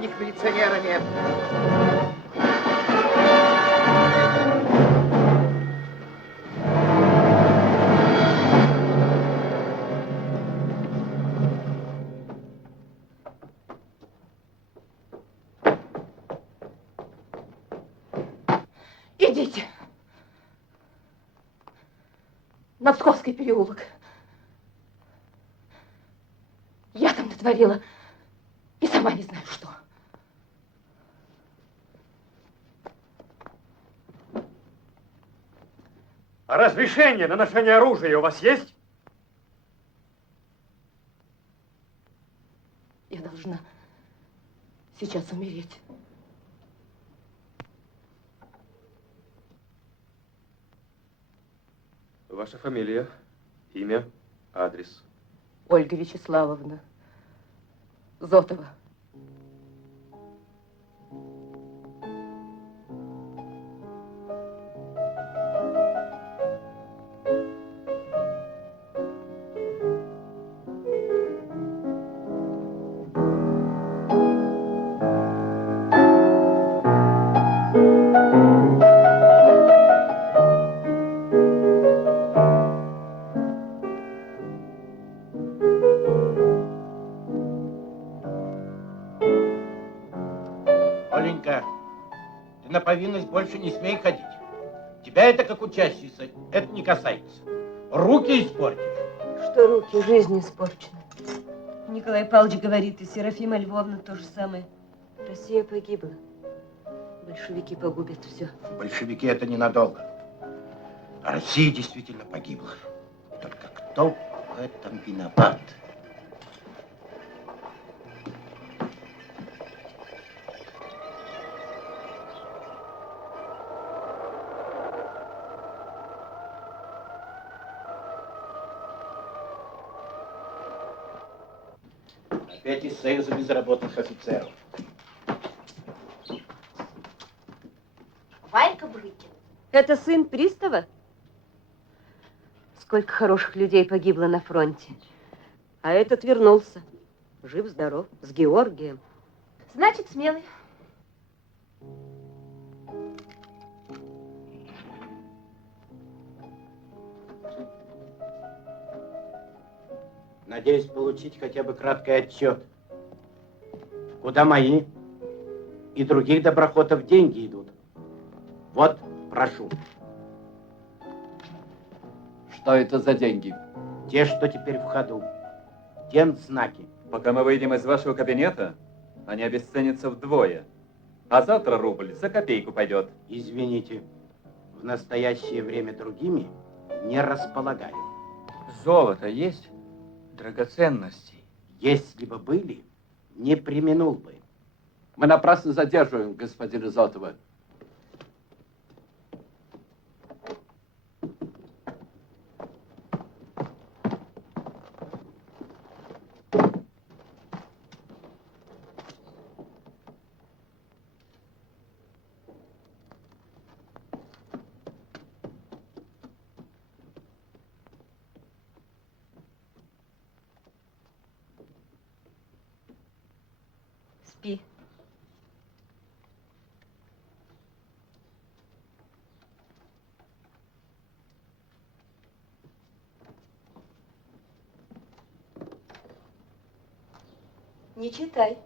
них милиционерами. Идите. На Псковский переулок. Я там натворила и сама не знаю что. А разрешение на ношение оружия у вас есть? Я должна сейчас умереть. Ваша фамилия, имя, адрес. Ольга Вячеславовна Зотова. Оленька, ты на повинность больше не смей ходить. Тебя это как учащийся, это не касается. Руки испортишь. Что руки, жизнь испорчена. Николай Павлович говорит, и Серафима Львовна то же самое. Россия погибла. Большевики погубят все. Большевики это ненадолго. А Россия действительно погибла. Только кто в этом виноват? Опять из Союза безработных офицеров. Валька Брыкин. Это сын пристава? Сколько хороших людей погибло на фронте. А этот вернулся. Жив-здоров, с Георгием. Значит, смелый. Надеюсь получить хотя бы краткий отчет. Куда мои и других доброхотов деньги идут? Вот, прошу. Что это за деньги? Те, что теперь в ходу. Гензнаки. Пока мы выйдем из вашего кабинета, они обесценятся вдвое. А завтра рубль за копейку пойдет. Извините, в настоящее время другими не располагаю. Золото есть? Драгоценностей? Если бы были, не преминул бы. Мы напрасно задерживаем господина Зотова. Спи. Не читай.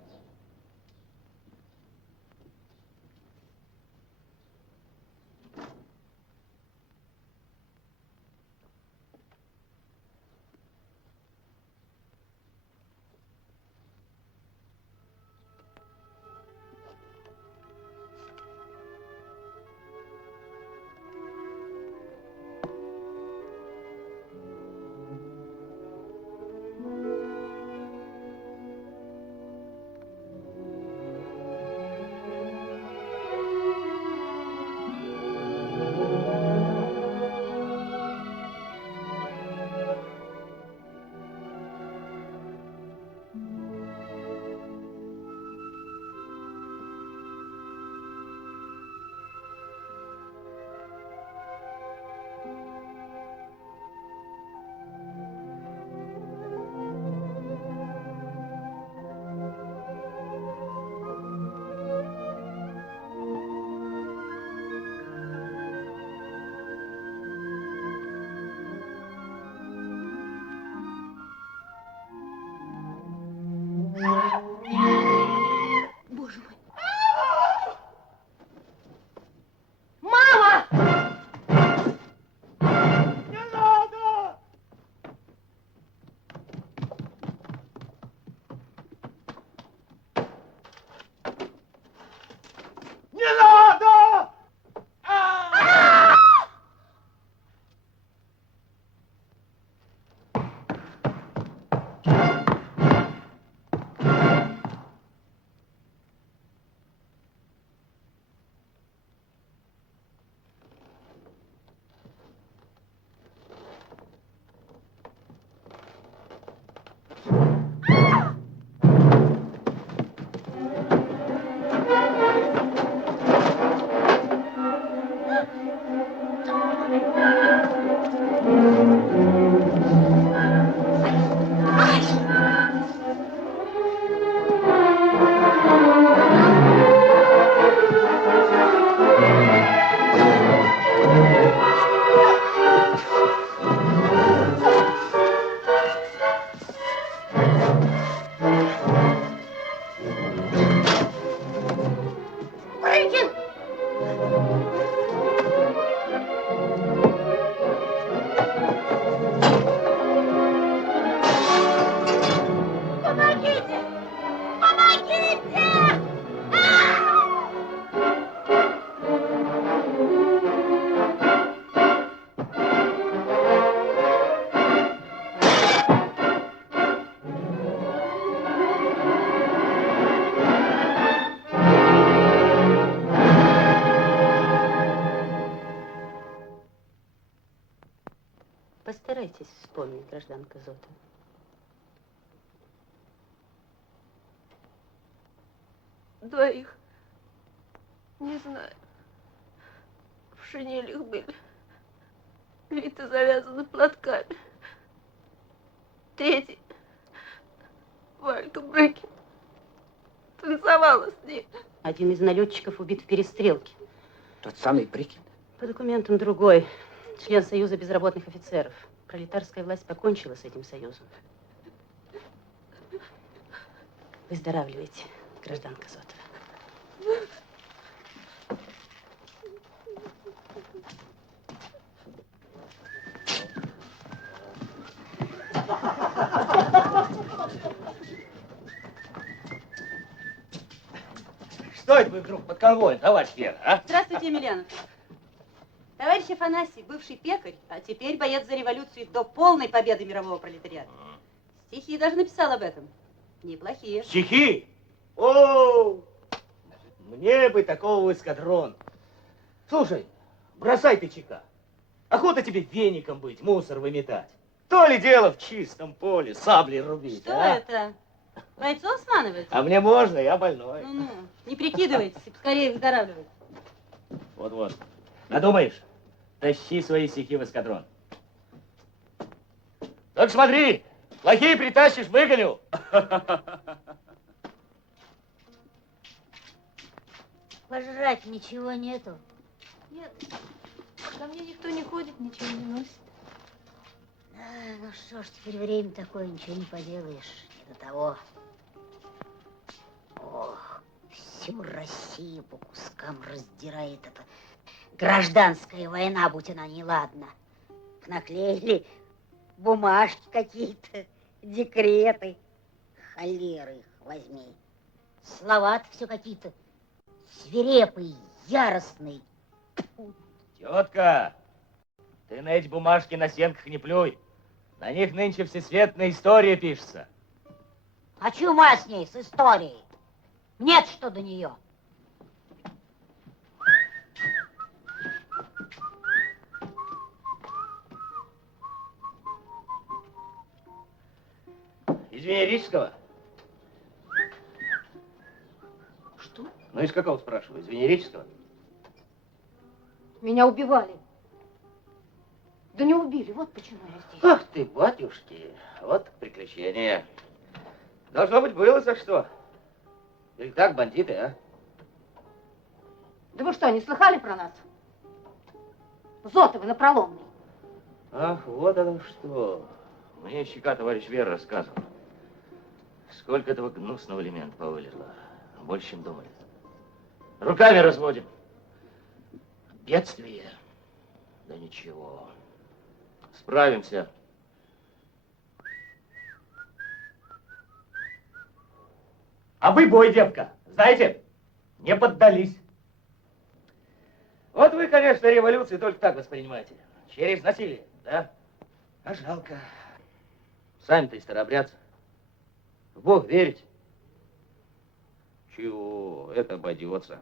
Брыкин! Помогите! Помогите! Постарайтесь вспомнить, гражданка Зотова. Двоих. Не знаю. В шинелях были. Лица завязаны платками. Третий. Валька Брыкин. Танцевала с ней. Один из налетчиков убит в перестрелке. Тот самый Брыкин. По документам другой. Член Союза безработных офицеров. Пролетарская власть покончила с этим союзом. Выздоравливайте, гражданка Зотова. Что это вы вдруг под конвоем, товарищ Вера, а? Здравствуйте, Емельянов. Товарищ Афанасий, бывший пекарь, а теперь боец за революцию до полной победы мирового пролетариата. Стихи даже написал об этом. Неплохие. Стихи? О, мне бы такого в эскадрон. Слушай, бросай ты чека. Охота тебе веником быть, мусор выметать. То ли дело в чистом поле, саблей рубить. Что это? Бойцов сманывается? А мне можно, я больной. Ну-ну, не прикидывайтесь, и поскорее выздоравливайте. Вот-вот. Надумаешь, тащи свои стихи в эскадрон. Только смотри, плохие притащишь, выгоню. Пожрать ничего нету. Нет. Ко мне никто не ходит, ничего не носит. Ну что ж, теперь время такое, ничего не поделаешь. Не до того. Ох, всю Россию по кускам раздирает эта гражданская война, будь она неладна. Наклеили бумажки какие-то, декреты. Холеры их возьми. Слова-то все какие-то свирепые, яростные. Тетка, ты на эти бумажки на стенках не плюй. На них нынче всесветная история пишется. А чума с ней, с историей? Нет, что до нее. Из Венерического? Что? Ну, из какого, спрашиваю? Из Венерического? Меня убивали. Да не убили, вот почему я здесь. Ах ты, батюшки, вот приключения. Должно быть, было за что. Или так, бандиты, а? Да вы что, не слыхали про нас? Зотовы напроломный. Ах, вот оно что. Мне щека товарищ Вера рассказывал. Сколько этого гнусного элемента повылезло. Больше, чем думали. Руками разводим. Бедствие. Да ничего. Справимся. А вы бой, девка, знаете, не поддались. Вот вы, конечно, революцию только так воспринимаете. Через насилие, да? А жалко. Сами-то и старобрядцы. В Бог верите? Чего? Это обойдется.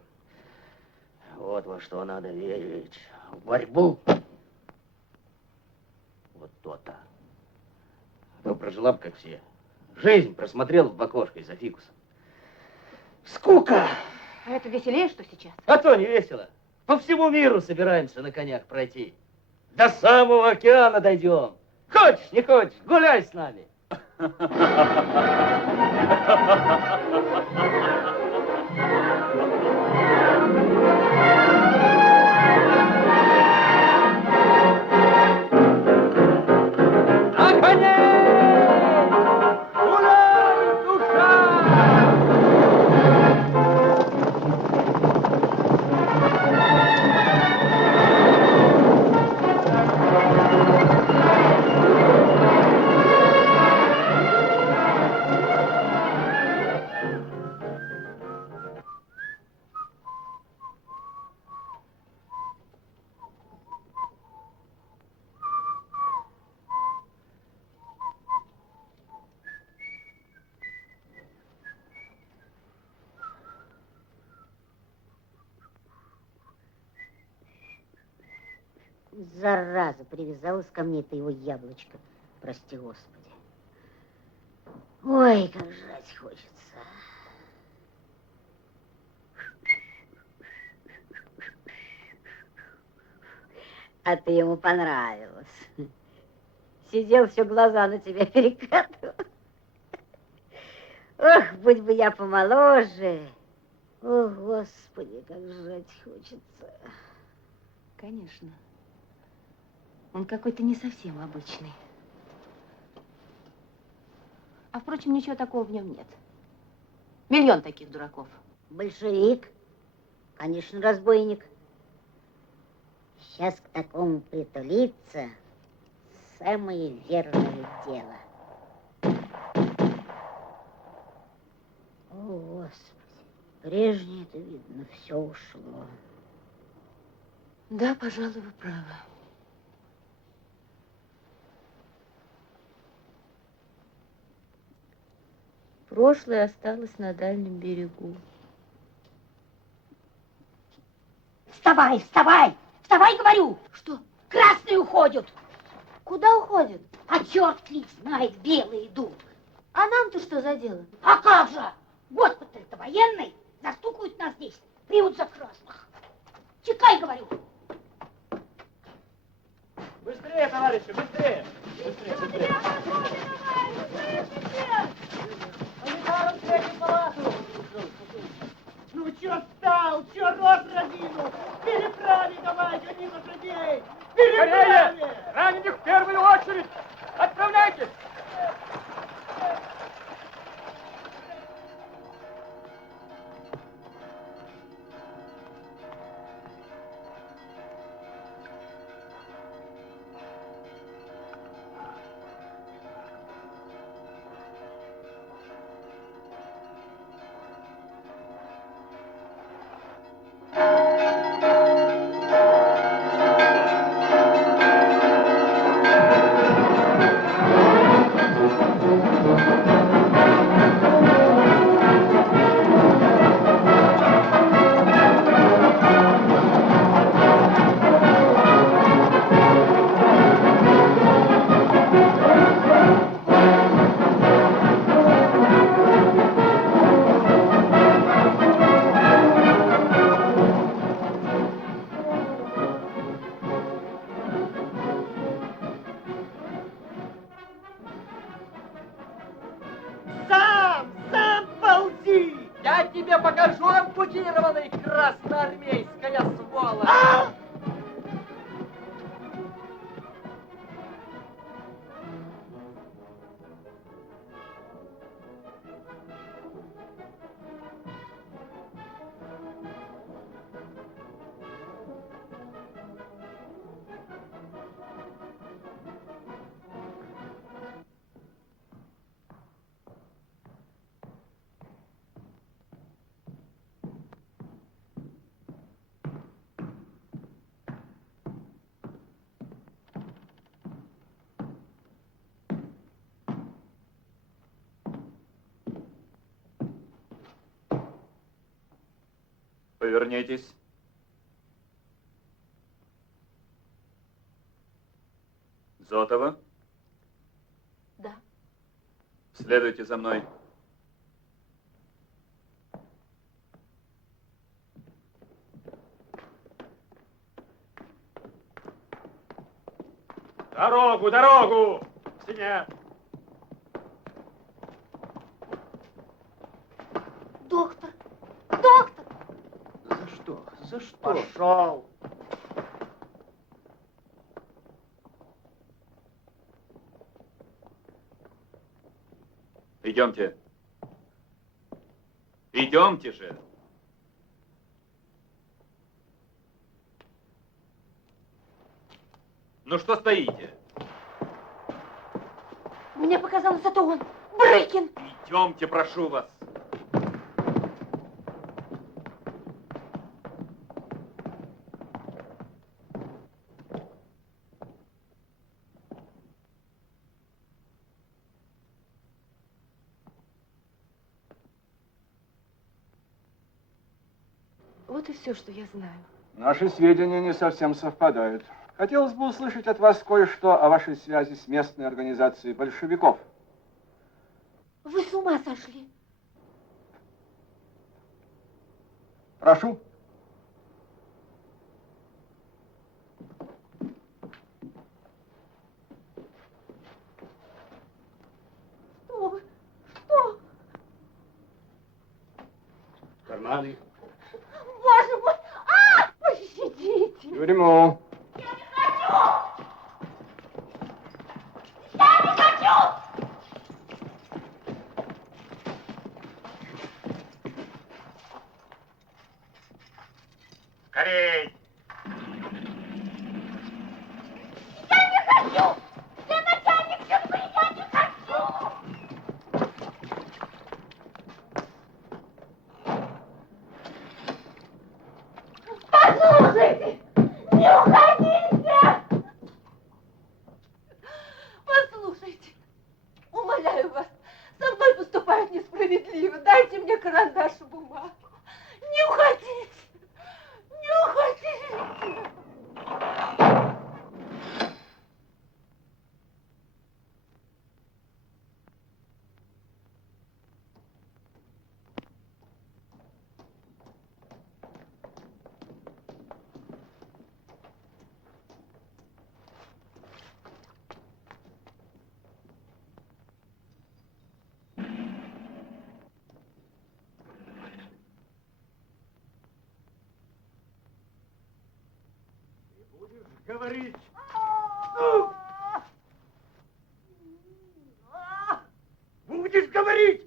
Вот во что надо верить. В борьбу. Вот то-то. А то прожила бы, как все. Жизнь просмотрела в окошко из-за фикуса. Скука! А это веселее, что сейчас? А то не весело. По всему миру собираемся на конях пройти. До самого океана дойдем. Хочешь, не хочешь, гуляй с нами. На коней! Гуляй, душа! Зараза, привязалась ко мне это его яблочко. Прости, Господи. Ой, как жрать хочется. А ты ему понравилась. Сидел, все глаза на тебя перекатывал. Ох, будь бы я помоложе. О, Господи, как жрать хочется. Конечно. Он какой-то не совсем обычный. А впрочем, ничего такого в нем нет. Миллион таких дураков. Большевик, конечно, разбойник. Сейчас к такому притулиться самое верное дело. О, Господи, прежнее-то, видно, все ушло. Да, пожалуй, вы правы. Прошлое осталось на дальнем берегу. Вставай, вставай! Вставай, говорю! Что? Красные уходят! Куда уходят? А черт ли знает, белые идут. А нам-то что за дело? А как же? Госпиталь-то военный. Застукают нас здесь. Примут за красных. Чекай, говорю. Быстрее, товарищи, быстрее! Быстрее, быстрее! Санитаром в третью палату! Ну, чё стал? Чё рот разинул? Переправи давай, гони лошадей! Переправи! Раненых в первую очередь! Отправляйтесь! Сам ползи! Я тебе покажу, ампутированный, красноармейская сволочь! Повернитесь. Зотова, Да. следуйте за мной. Дорогу, дорогу! К стене! Доктор! Доктор! За что? За что? Пошел! Идемте. Идемте же. Ну что стоите? Мне показалось, это он. Брыкин! Идемте, прошу вас. Вот и все, что я знаю. Наши сведения не совсем совпадают. Хотелось бы услышать от вас кое-что о вашей связи с местной организацией большевиков. Вы с ума сошли? Прошу. Что вы? Что? Карманы. Боже мой! А! Пощадите! Тюрьму. Скорей! Послушайте! Не уходите! Послушайте, умоляю вас, со мной поступают несправедливо. Дайте мне карандаш и бумагу. Не уходите! Не уходите! Говорить. Будешь говорить?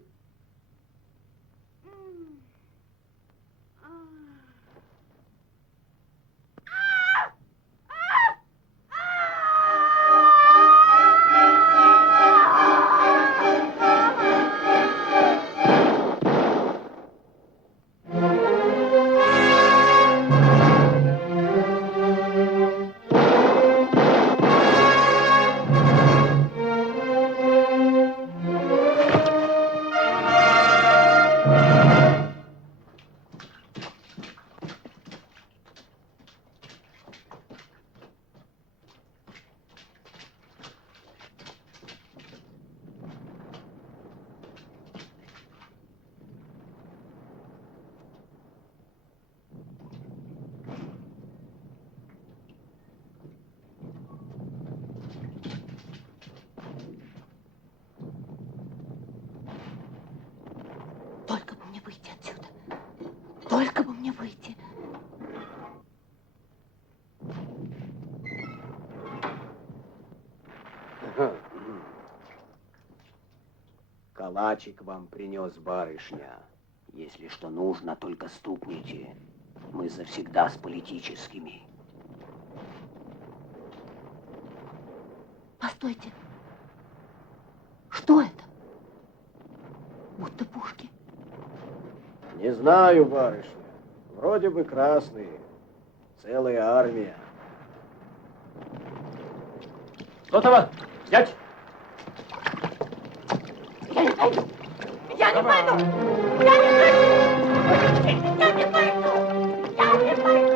Только бы мне выйти отсюда. Только бы мне выйти. Калачик вам принес барышня. Если что нужно, только стукните. Мы завсегда с политическими. Постойте. Что это? Будто пушки. Не знаю, барышня. Вроде бы красные. Целая армия. Зотова, взять! Я не пойду! Я не пойду! Я не пойду! Я не пойду! Я не пойду!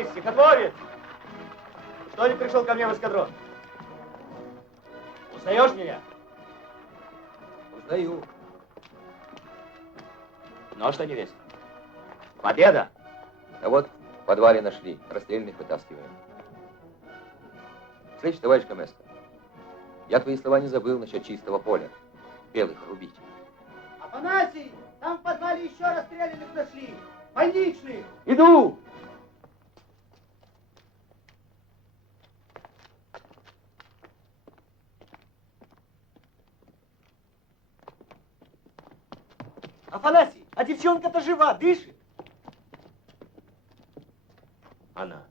Эй, стихотворец! Что не пришел ко мне в эскадрон? Узнаешь меня? Узнаю. Ну, а что не весело? Победа! А вот в подвале нашли, расстрельных вытаскиваем. Слышь, товарищ Камеско, я твои слова не забыл насчет чистого поля. Белых рубить. Афанасий, там в подвале еще расстрелянных нашли. Больничных. Иду! Афанасий, а девчонка-то жива, дышит? Она.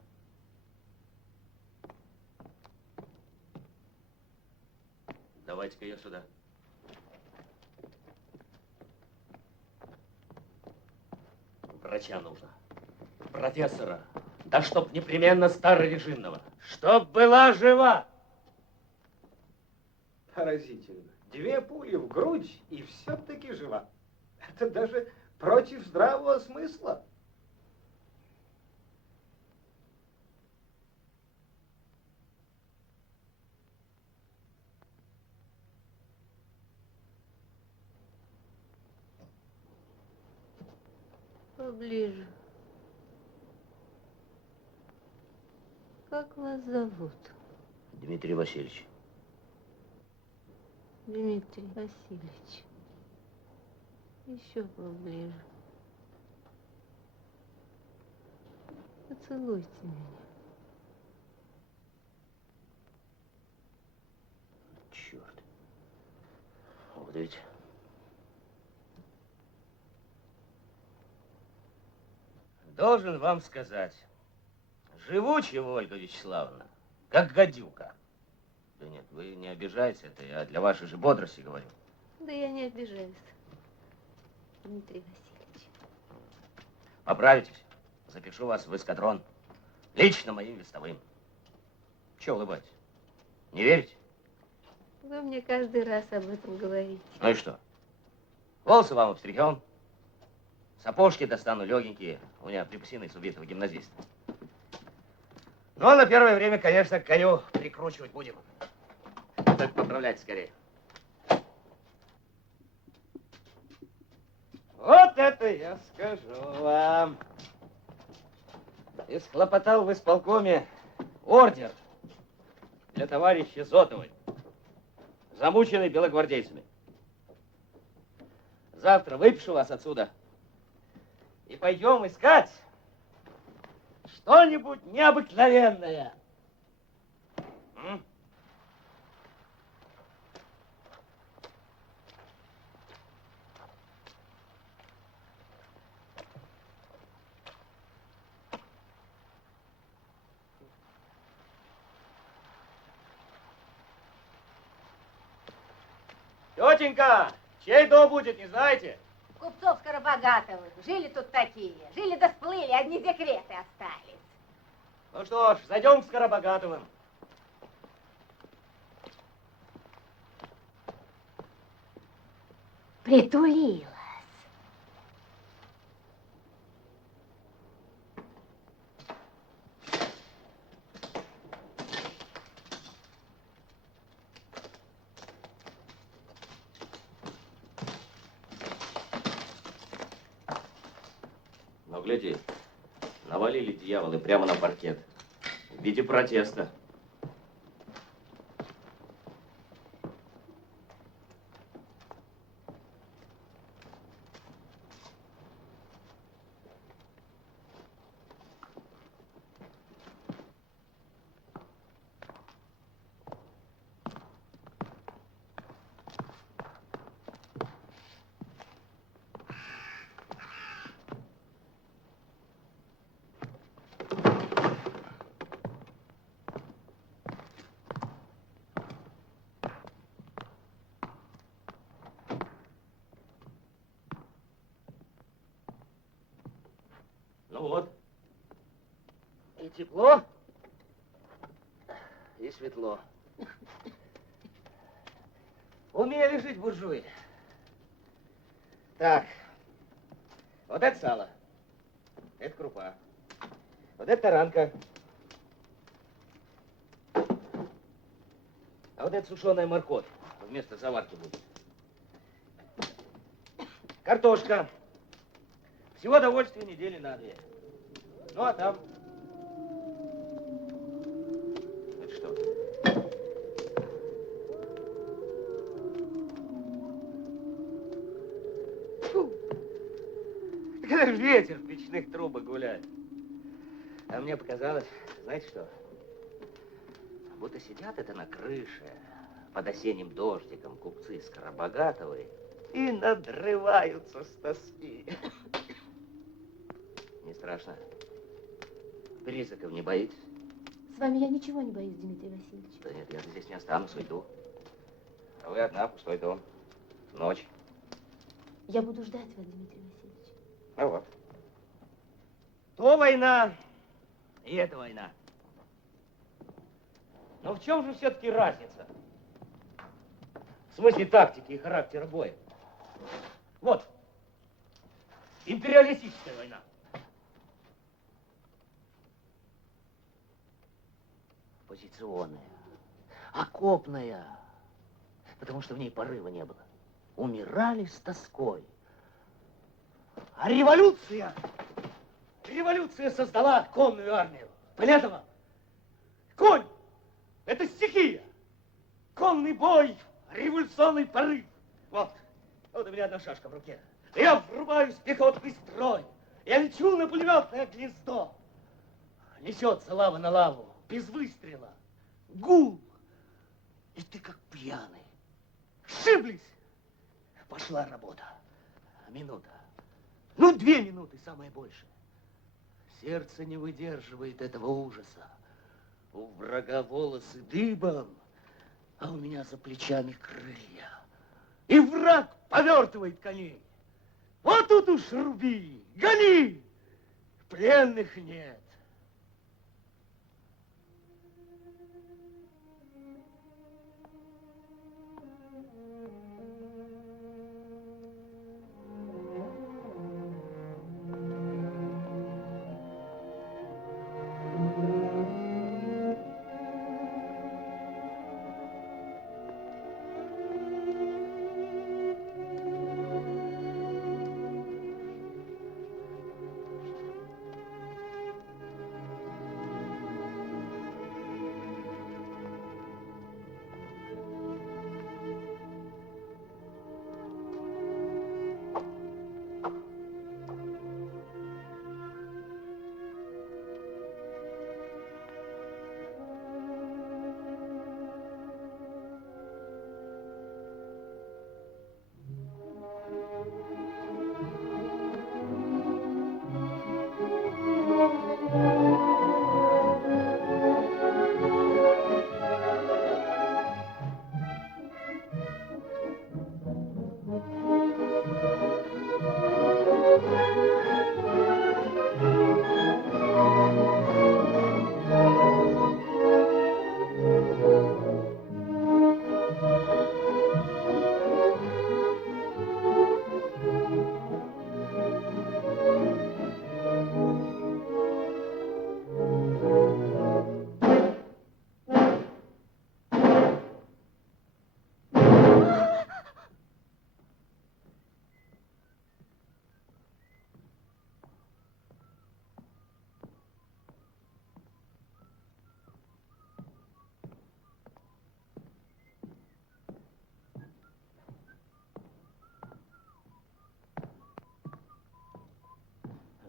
Давайте-ка ее сюда. Врача нужно. Профессора. Да чтоб непременно старорежимного. Чтоб была жива. Поразительно. 2 пули в грудь и все-таки жива. Это даже против здравого смысла. Поближе. Как вас зовут? Дмитрий Васильевич. Дмитрий Васильевич. Еще поближе. Поцелуйте меня. Черт. Вот ведь. Должен вам сказать, живучая вы, Ольга Вячеславовна, как гадюка. Да нет, вы не обижайтесь, это я для вашей же бодрости говорю. Да я не обижаюсь, Дмитрий Васильевич. Поправитесь, запишу вас в эскадрон. Лично моим вестовым. Чего улыбаетесь? Не верите? Вы мне каждый раз об этом говорите. Ну и что? Волосы вам обстригем. Сапожки достану легенькие. У меня припасены с убитого гимназиста. Ну, а на первое время, конечно, к коню прикручивать будем. Так поправляйте скорее. Вот это я скажу вам. И схлопотал в исполкоме ордер для товарища Зотовой, замученной белогвардейцами. Завтра выпишу вас отсюда и пойдем искать что-нибудь необыкновенное. М? Тетенька, чей дом будет, не знаете? Купцов Скоробогатовых. Жили тут такие. Жили да сплыли, одни декреты остались. Ну что ж, зайдем к Скоробогатовым. Притулилась. Ну, гляди, навалили дьяволы прямо на паркет в виде протеста. Ну вот. И тепло, и светло. Умели жить буржуи. Так, вот это сало, это крупа. Вот это таранка. А вот это сушеная морковь. Вместо заварки будет. Картошка. Всего довольствия недели на 2. Ну, а там... Это что? Фу. Так это ж ветер в печных трубах гуляет. А мне показалось, знаете что? Будто сидят это на крыше под осенним дождиком купцы Скоробогатовы и надрываются с тоски. Не страшно? Призраков не боитесь? С вами я ничего не боюсь, Дмитрий Васильевич. Да нет, я здесь не останусь, уйду. А вы одна, пустой дом. Ночь. Я буду ждать вас, Дмитрий Васильевич. А вот. То война, и эта война. Но в чем же все-таки разница? В смысле тактики и характера боя. Вот. Империалистическая война. Позиционная. Окопная. Потому что в ней порыва не было. Умирали с тоской. А революция... Революция создала конную армию. Понятно вам? Конь! Это стихия. Конный бой, революционный порыв. Вот. Вот у меня одна шашка в руке. Я врубаюсь в пехотный строй. Я лечу на пулеметное гнездо. Несется лава на лаву, без выстрела. Гул. И ты как пьяный. Сшиблись. Пошла работа. Минута. Ну, 2 минуты, самое большее. Сердце не выдерживает этого ужаса. У врага волосы дыбом, а у меня за плечами крылья. И враг повертывает коней. Вот тут уж руби, гони. Пленных нет.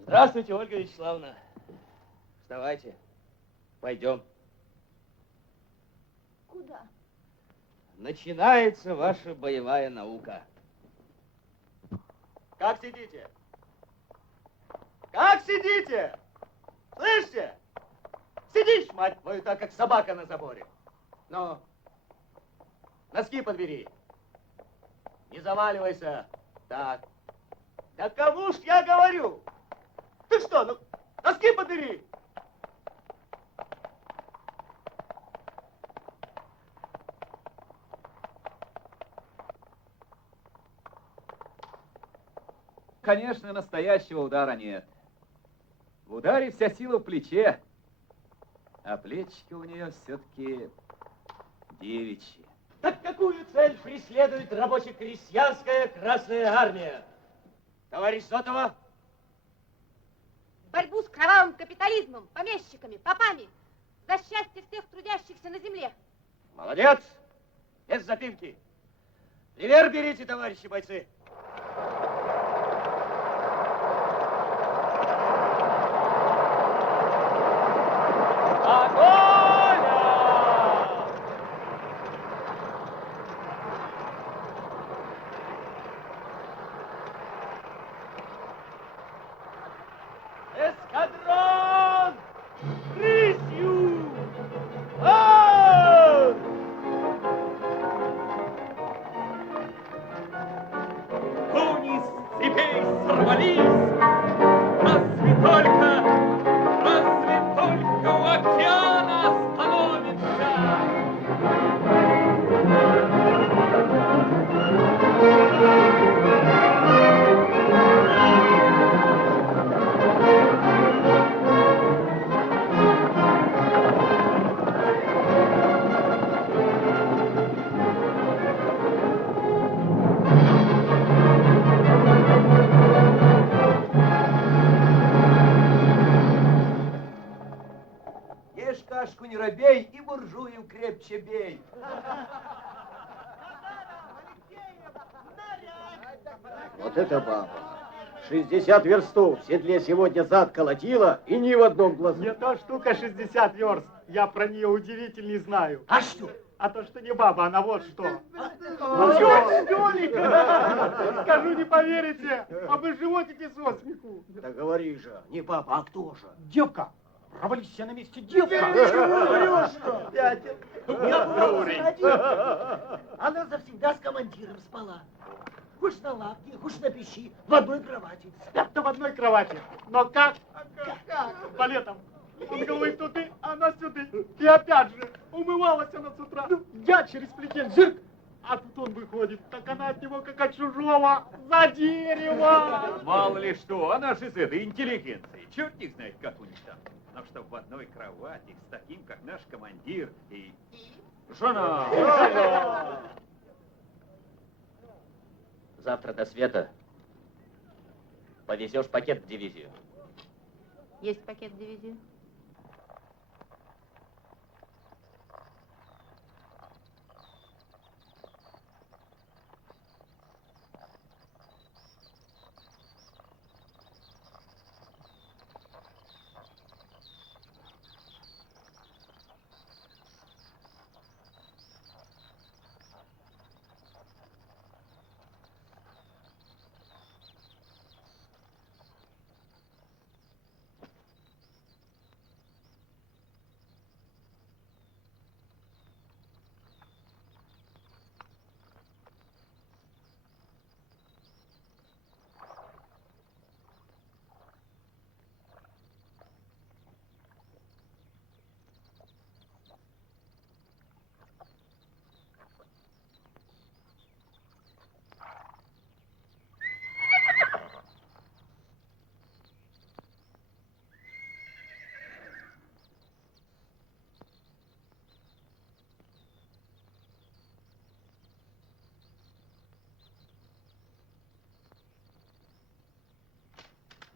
Здравствуйте, Ольга Вячеславовна. Вставайте. Пойдем. Куда? Начинается ваша боевая наука. Как сидите? Как сидите? Слышите? Сидишь, мать твою, так как собака на заборе. Ну, носки подбери. Не заваливайся. Так. Да кому ж я говорю? Ты что, ну, носки подбери. Конечно, настоящего удара нет. В ударе вся сила в плече, а плечики у нее все-таки девичьи. Так какую цель преследует рабоче-крестьянская Красная Армия? Товарищ Зотова? Борьбу с кровавым капитализмом, помещиками, попами. За счастье всех трудящихся на земле. Молодец! Без запинки. Ревер берите, товарищи бойцы. Эскадрон! Рысью! Марш! Кони с цепей сорвались! Разве только у океана остановится! Ешь кашку, не робей, и буржуев крепче бей. Вот это баба. 60 верстов в седле сегодня зад колотила, и ни в одном глазу. Не то штука 60 верст. Я про нее удивительный знаю. А что? А то, что не баба, она вот что. Ну, что ли? Скажу, не поверите, а вы животите со смеху. Да говори же, не баба, а кто же? Девка! Провались все на месте, девка! Она завсегда с командиром спала. Хоть на лавке, хоть на печи, в одной кровати. Спят-то в одной кровати. Но как? Балетом. Он головой туда, она сюда. И опять же, умывалась она с утра. Я через плетень, зырк. А тут он выходит, так она от него как от чужого, за дерево. Мало ли что, она же из этой интеллигенции. Черт их знает, как у них там. Но чтоб в одной кровати с таким, как наш командир и... Жена! Завтра до света повезешь пакет в дивизию. Есть пакет в дивизию?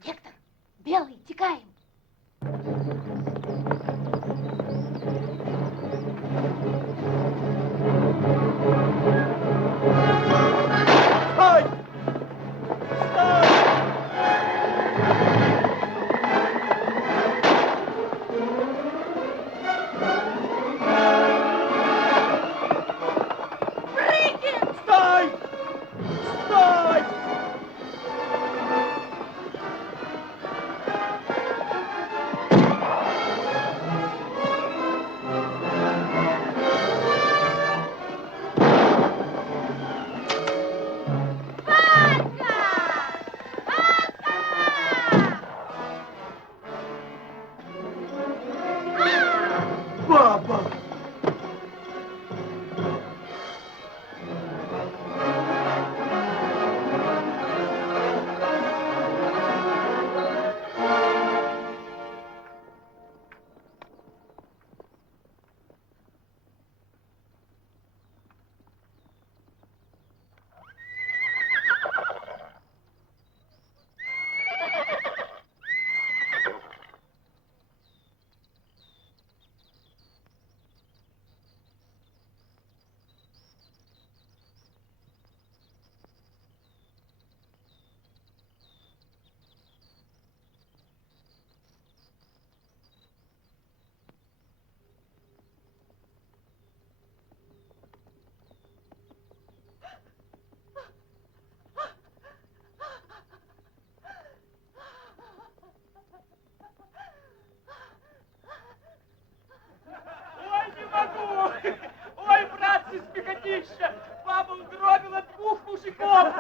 Гектор, белый, текаем. бунтовщиков!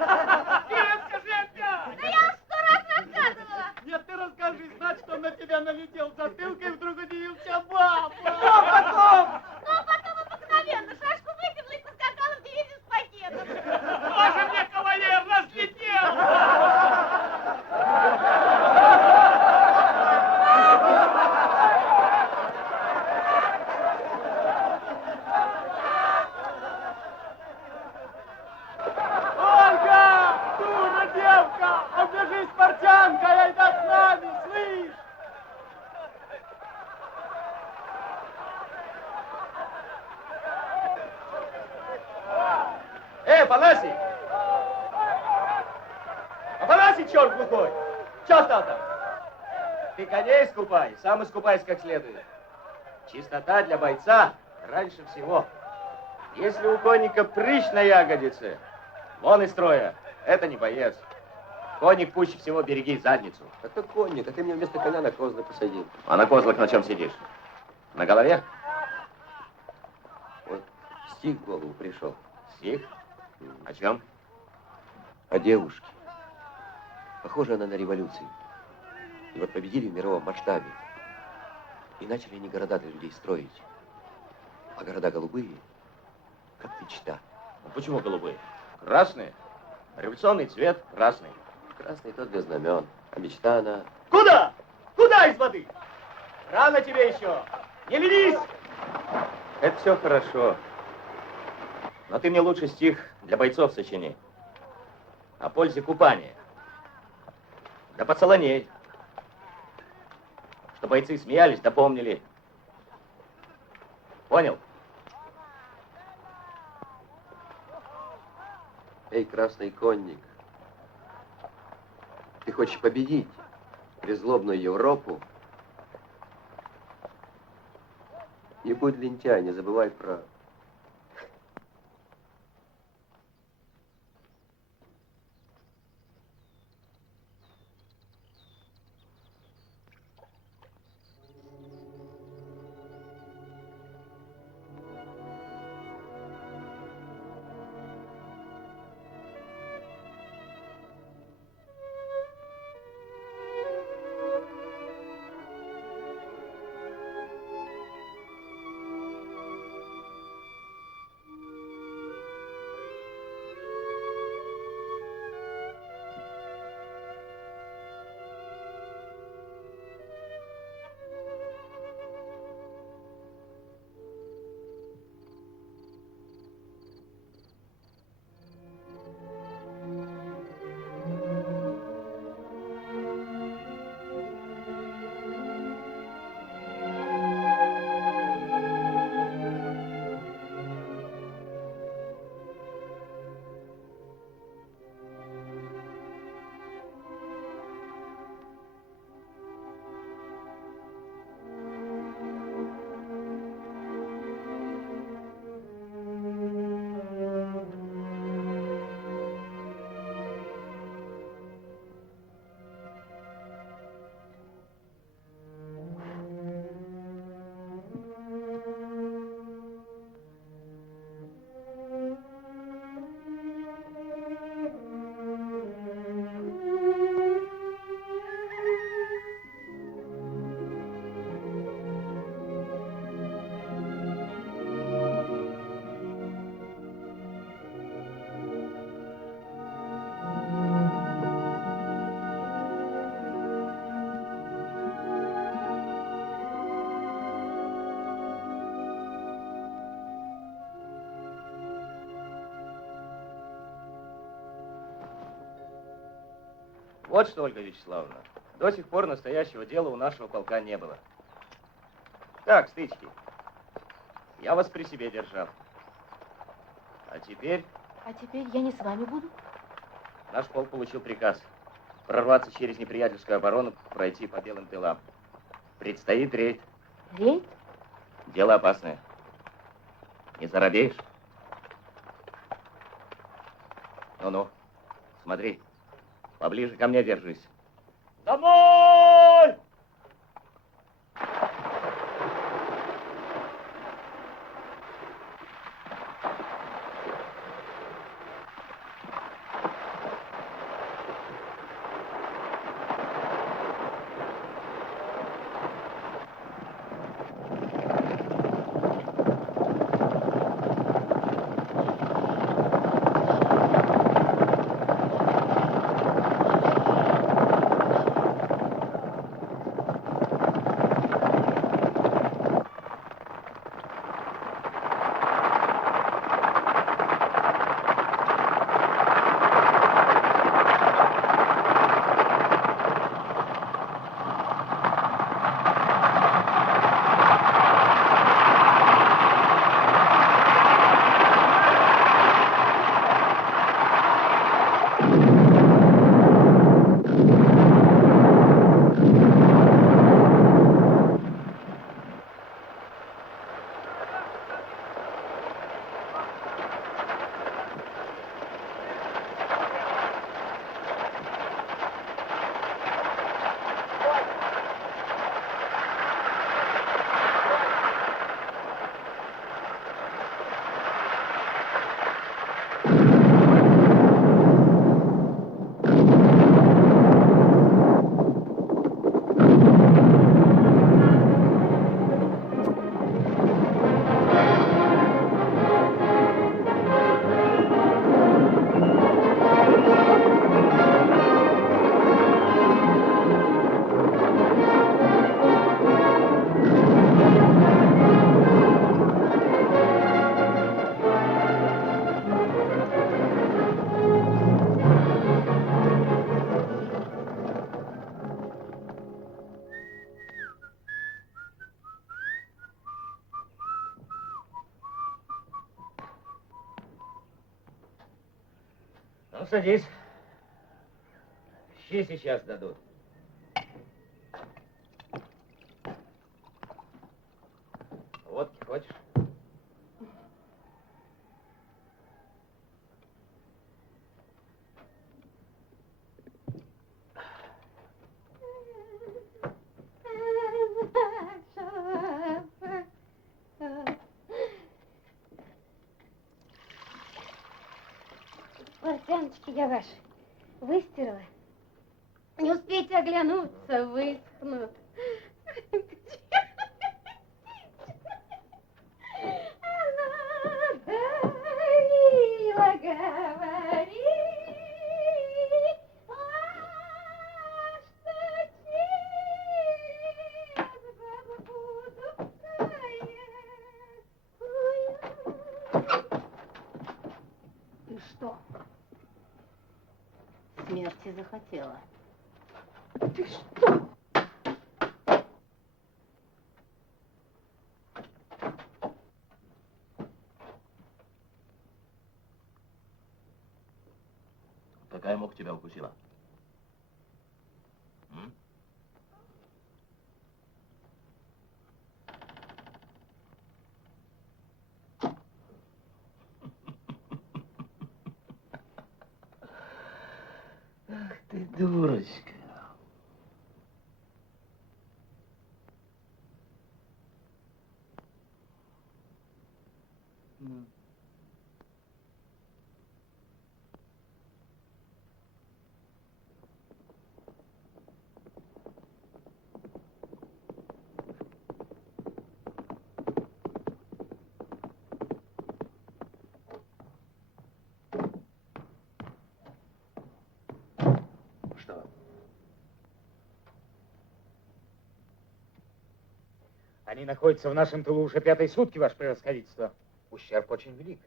Ты расскажи опять! Да я уж 100 раз рассказывала! Нет, ты расскажи, значит, он на тебя налетел затылкой и вдруг удивился баба! Ну, а потом обыкновенно шашку вытянула и поскакала в дивизию с пакетом. Тоже мне кавалер разлетел! Ольга! Дура девка! Обвяжись портянкой, айда с нами, слышь! Афанасий! Афанасий, черт глухой! Че стал там? Ты коней искупай, сам искупайся как следует. Чистота для бойца раньше всего. Если у конника прыщ на ягодице, вон из строя, это не боец. Конник пуще всего береги задницу. Это конник, а ты мне вместо коня на козлы посадил. А на козлах на чем сидишь? На голове? Вот стих в голову пришел. Стих? О чем? О девушке. Похожа она на революцию. И вот победили в мировом масштабе. И начали они города для людей строить. А города голубые, как мечта. Ну, почему голубые? Красные. Революционный цвет красный. Красный тот для знамен. А мечта она... Куда? Куда из воды? Рано тебе еще. Не ленись! Это все хорошо. Но ты мне лучше стих для бойцов сочини. О пользе купания. Да поцелоней. Что бойцы смеялись, да помнили. Понял? Эй, красный конник, ты хочешь победить беззлобную Европу? Не будь лентяй, не забывай про... Вот что, Ольга Вячеславовна, до сих пор настоящего дела у нашего полка не было. Так, стычки. Я вас при себе держал. А теперь А теперь я не с вами буду? наш полк получил приказ прорваться через неприятельскую оборону, пройти по белым тылам. Предстоит рейд. Рейд? Дело опасное. Не заробеешь? Ну-ну, смотри. Поближе ко мне держись. Домой! Ну, садись. Щи сейчас дадут. Водки хочешь? Портяночки я ваши выстирала. Не успейте оглянуться, высохнут. Она говорила, Ты что? Смерти захотела. ты что? Какая муха тебя укусила? Ах ты дурочка. Что? Они находятся в нашем тылу уже 5-й сутки, ваше превосходительство. Ущерб очень велик.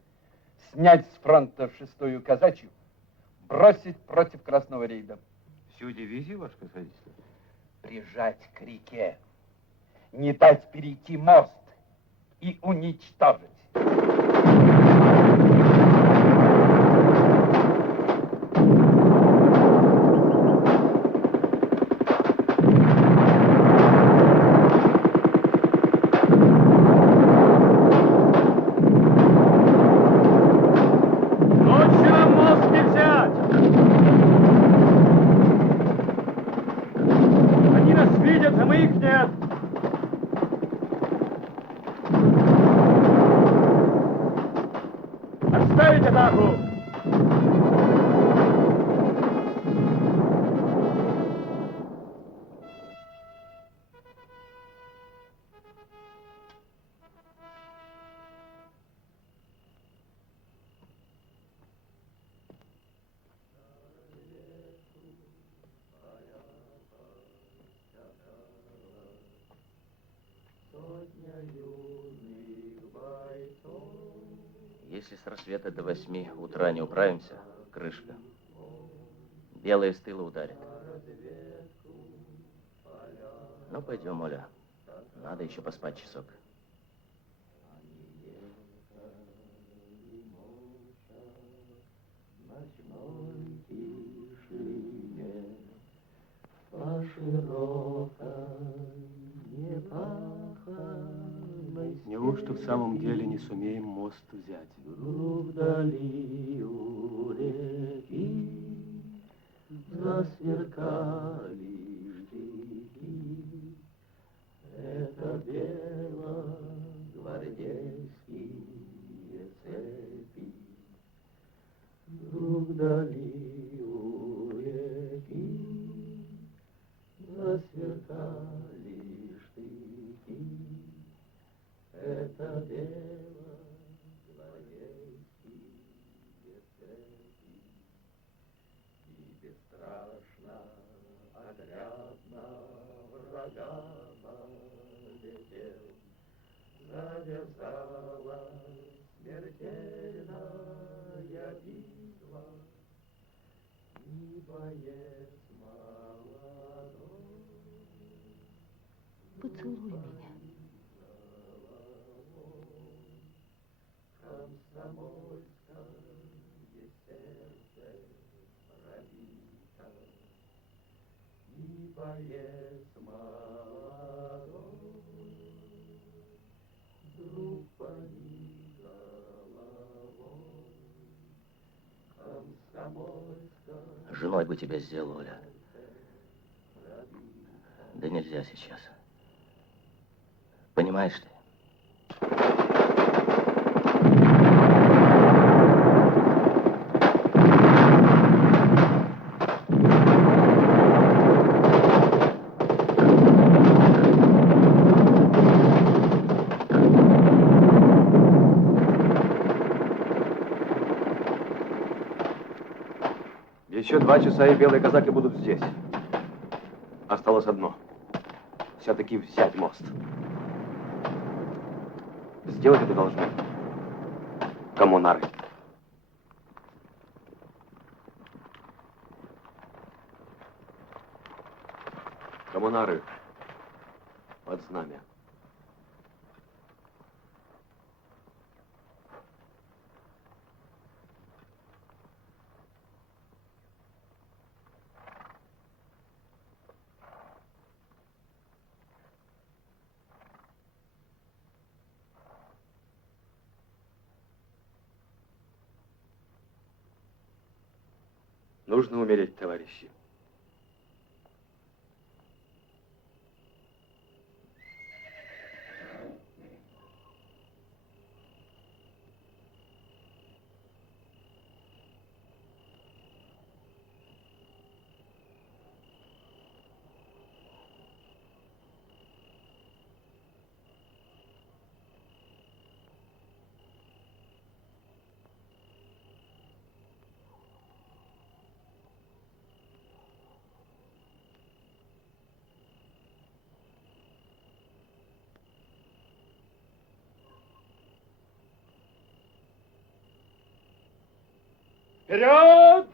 Снять с фронта 6-ю казачью, бросить против Красного рейда. Всю дивизию, ваше превосходительство? Прижать к реке, не дать перейти мост и уничтожить. Отставить атаку! Если с рассвета до 8 утра не управимся, крышка. Белые с тыла ударят. Ну, пойдем, Оля. Надо еще поспать часок. Неужто в самом деле не сумеем мост взять? Вдали у реки засверкали штыки. Это белогвардейские цепи. Вдали у реки засверкали штыки. Это белогвардейские цепи. И бесстрашно, отрядно врага налетел. Завязалась смертельная битва. И боец молодой Поцелуй меня. комсомольское сердце боец молодой, вдруг поник головой. Комсомольская Женой бы тебя сделал, Оля. Да нельзя сейчас. Понимаешь ты? Еще 2 часа, и белые казаки будут здесь. Осталось одно. Все-таки взять мост. Сделать это должны коммунары. Коммунары под знамя. Нужно умереть, товарищи. Вперед!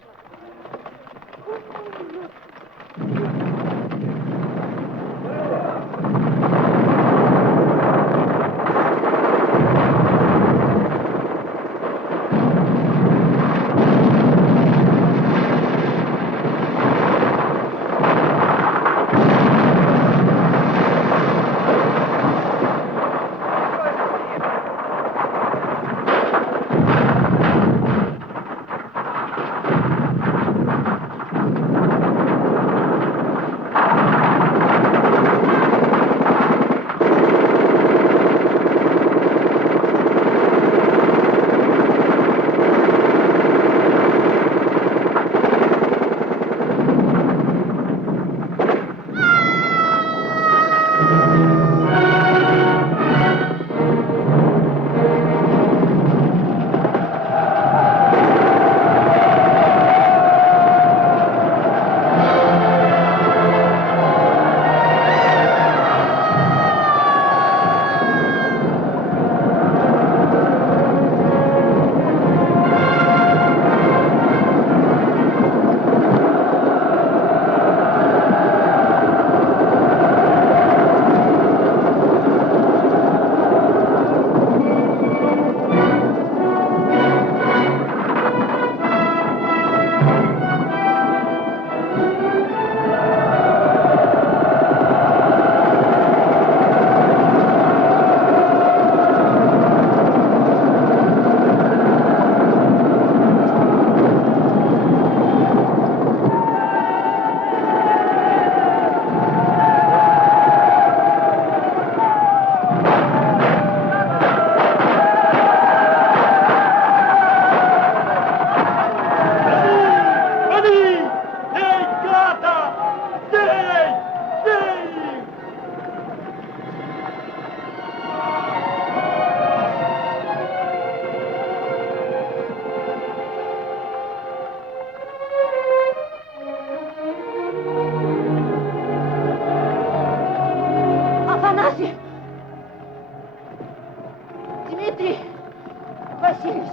Дмитрий Васильевич.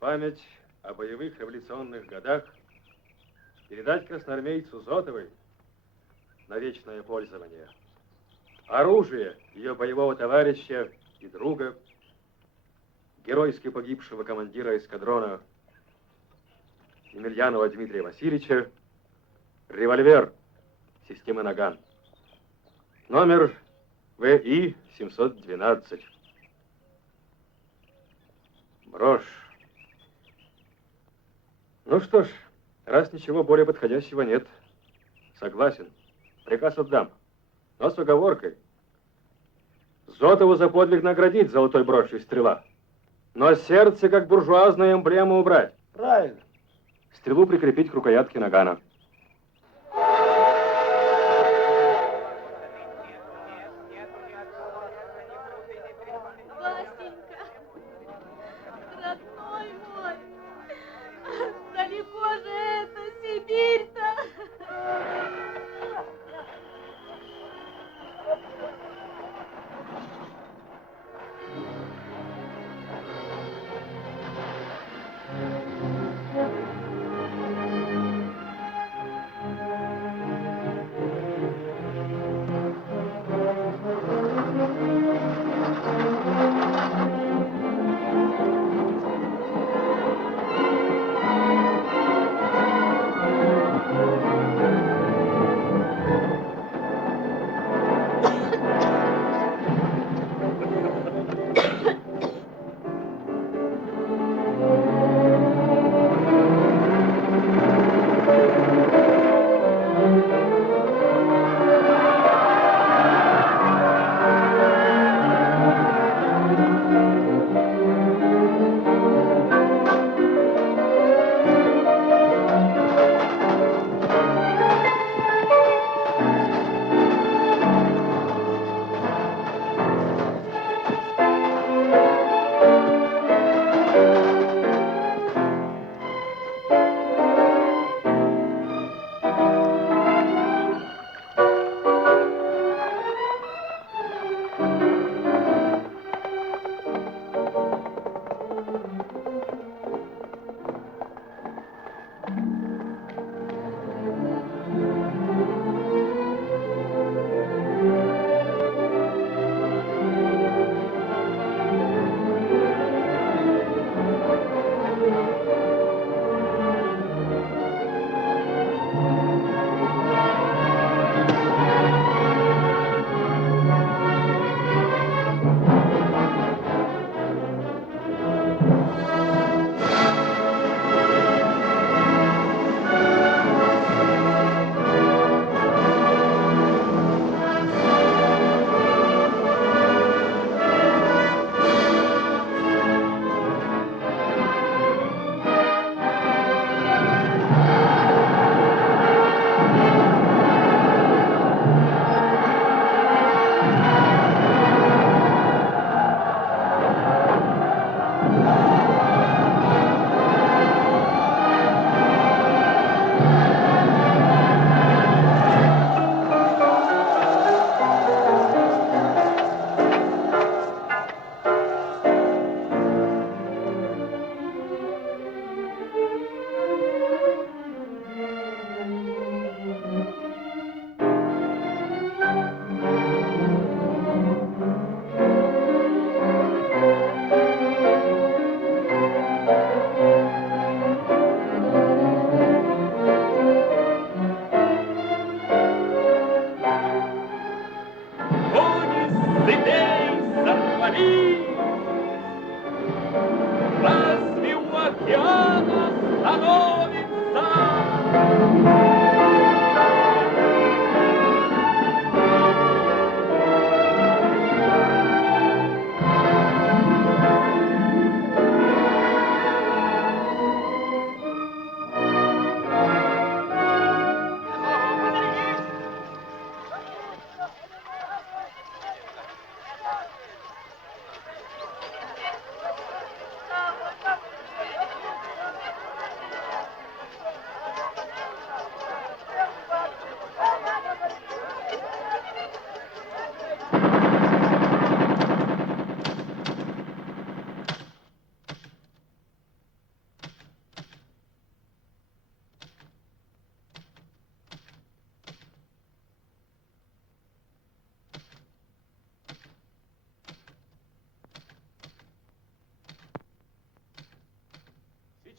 Память о боевых революционных годах передать красноармейцу Зотовой на вечное пользование. Оружие ее боевого товарища и друга геройски погибшего командира эскадрона Емельянова Дмитрия Васильевича револьвер системы «Наган». Номер ВИ 712. Брошь. Ну что ж, раз ничего более подходящего нет, согласен. Приказ отдам. Но с оговоркой. Зотову за подвиг наградить золотой брошью стрела. Но сердце, как буржуазную эмблему, убрать. Правильно. Стрелу прикрепить к рукоятке нагана. Васенька, родной мой, далеко же это, Сибирь-то.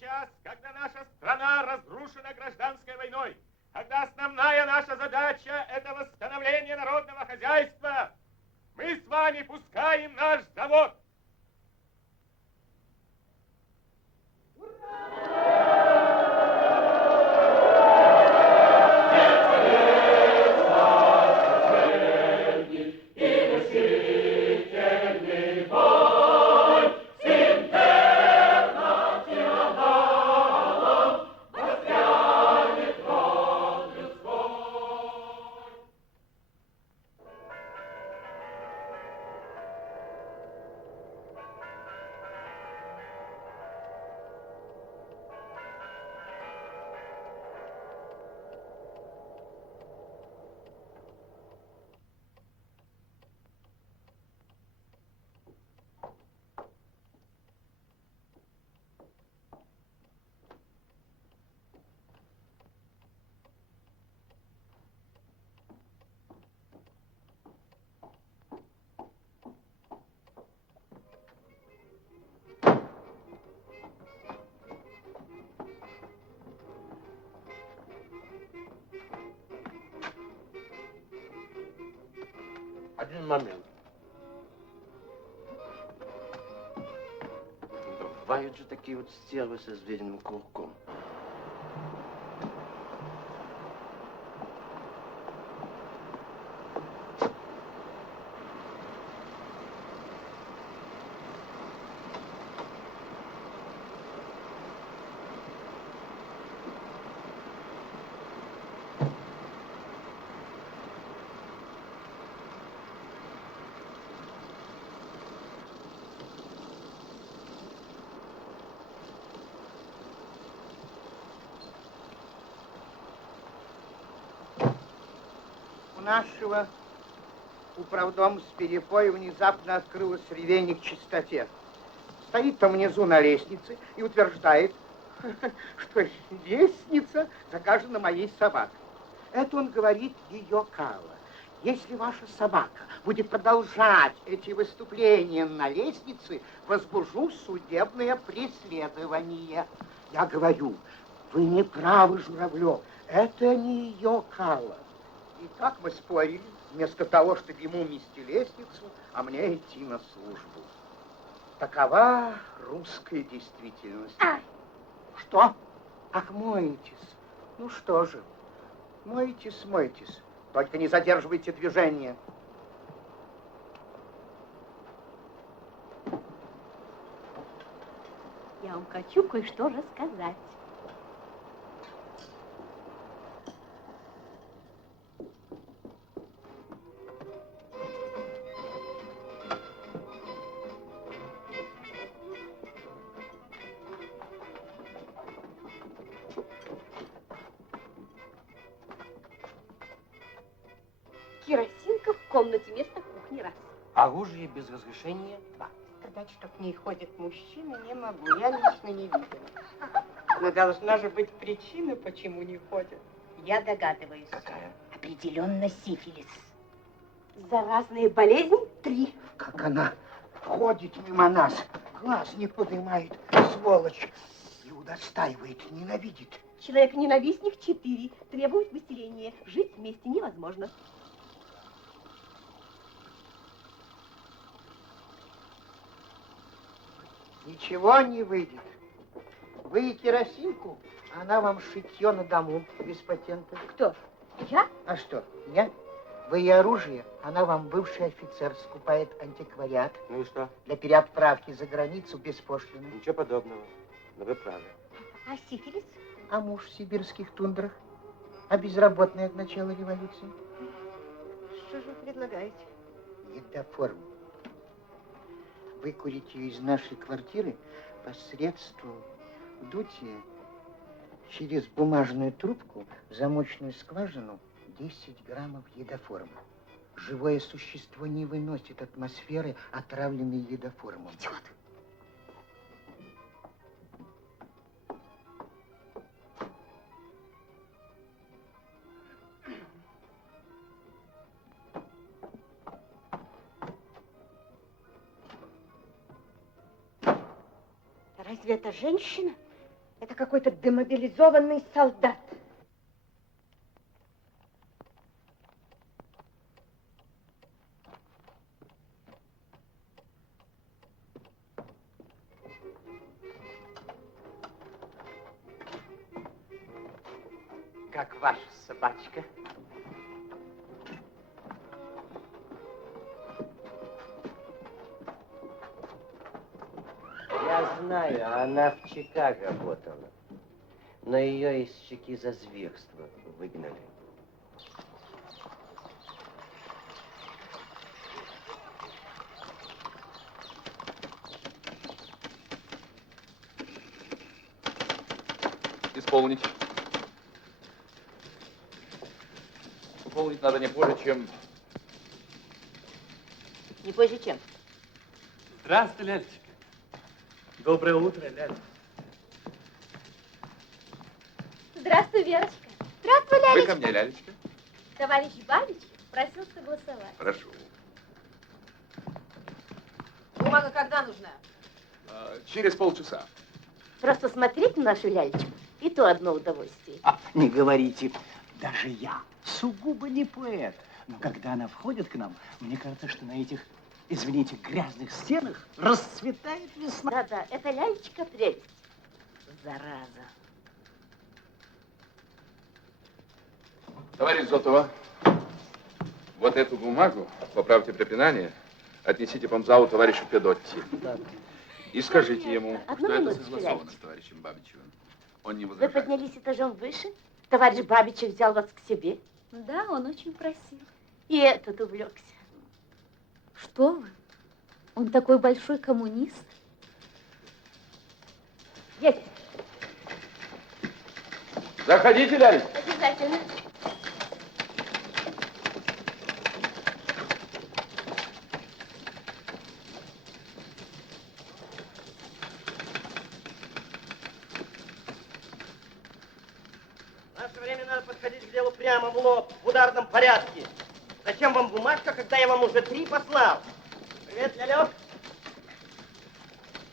час, когда наша страна разрушена гражданской войной, когда основная наша задача – это восстановление народного хозяйства, мы с вами пускаем наш завод. Один момент. Бывают же такие вот стервы со звериным курком. Нашего управдома с перепоя внезапно открылось ревение к чистоте. Стоит там внизу на лестнице и утверждает, что лестница загажена моей собакой. Это он говорит ее Кала. Если ваша собака будет продолжать эти выступления на лестнице, возбужу судебное преследование. Я говорю, вы не правы, Журавлев, это не ее Кала. И так мы спорили, вместо того, чтобы ему мести лестницу, а мне идти на службу. Такова русская действительность. Что? Ах, моетесь. Ну что же, моетесь, моетесь. Только не задерживайте движение. Я вам хочу кое-что рассказать. Керосинка в комнате вместо кухни раз. Оружие без разрешения? Да. Сказать, что к ней ходят мужчины, не могу. Я лично не видела. Но должна же быть причина, почему не ходят. Я догадываюсь. Какая? Определенно сифилис. Заразные болезни 3. Как она ходит мимо нас, глаз не поднимает, сволочь, и удостаивает, ненавидит. Человек-ненавистник 4. Требует выселения. Жить вместе невозможно. Ничего не выйдет. Вы керосинку, она вам шитье на дому без патента. Кто? Я? А что, я? Вы и оружие, она вам бывший офицер, скупает антиквариат. Ну и что? Для переотправки за границу без пошлины. Ничего подобного. Но вы правы. А сифилис? А муж в сибирских тундрах? А безработный от начала революции? Что же вы предлагаете? Едоформ. Выкурить ее из нашей квартиры посредством вдутия через бумажную трубку в замочную скважину 10 граммов едоформа. Живое существо не выносит атмосферы, отравленной едоформом. Идиот. Разве это женщина? Это какой-то демобилизованный солдат. Как ваша собачка? Я знаю, она в ЧК работала. Но ее из ЧК за зверство выгнали. Исполнить. Исполнить надо не позже, чем... Не позже чем? Здравствуй, Лялечка. Доброе утро, Ляля. Здравствуй, Верочка. Здравствуй, Вы Лялечка. ко мне, Лялечка? Товарищ Бабич просил согласовать. Прошу. Бумага когда нужна? Через полчаса. Просто смотреть на нашу лялечку, и то одно удовольствие. Не говорите, даже я сугубо не поэт. Но когда она входит к нам, мне кажется, что на этих, извините, грязных стенах расцветает весна. Да-да, это лялечка прелесть. Зараза. Товарищ Зотова, вот эту бумагу, поправьте препинание, отнесите по залу товарищу Федотти. И скажите ему, Одну что это минуточку, согласовано Лялечка. с товарищем Бабичевым. Он не Вы возражает. поднялись этажом выше? Товарищ Бабичев взял вас к себе? Да, он очень просил. И этот увлекся. Что вы? Он такой большой коммунист. Едет. Заходите, Лялечка. Обязательно. В наше время надо подходить к делу прямо в лоб, в ударном порядке. Зачем вам бумажка, когда я вам уже 3 послал? Привет, Лялек.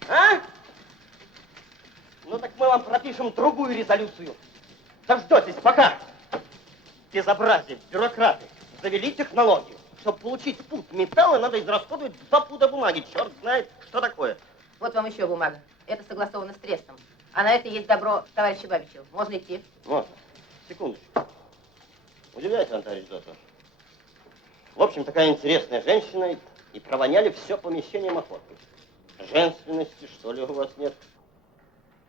А? Ну так мы вам пропишем другую резолюцию. Дождетесь, пока. Безобразие, бюрократы завели технологию. Чтобы получить пуд металла, надо израсходовать 2 пуда бумаги. Черт знает, что такое. Вот вам еще бумага. Это согласовано с трестом. А на это есть добро товарища Бабичева. Можно идти? Вот, секундочку. Удивляется, товарищ Зотов. В общем, такая интересная женщина, и провоняли все помещение охоты. Женственности, что ли, у вас нет?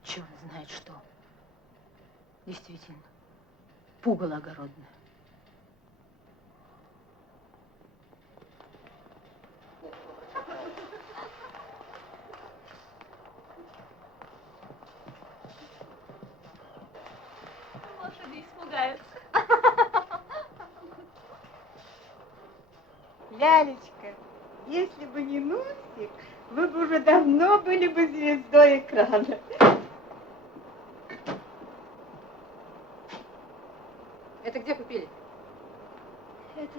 Черт знает что. Действительно. Пугало огородное. Лошади испугаются. Лялечка, если бы не носик, вы бы уже давно были бы звездой экрана. Это где купили? Это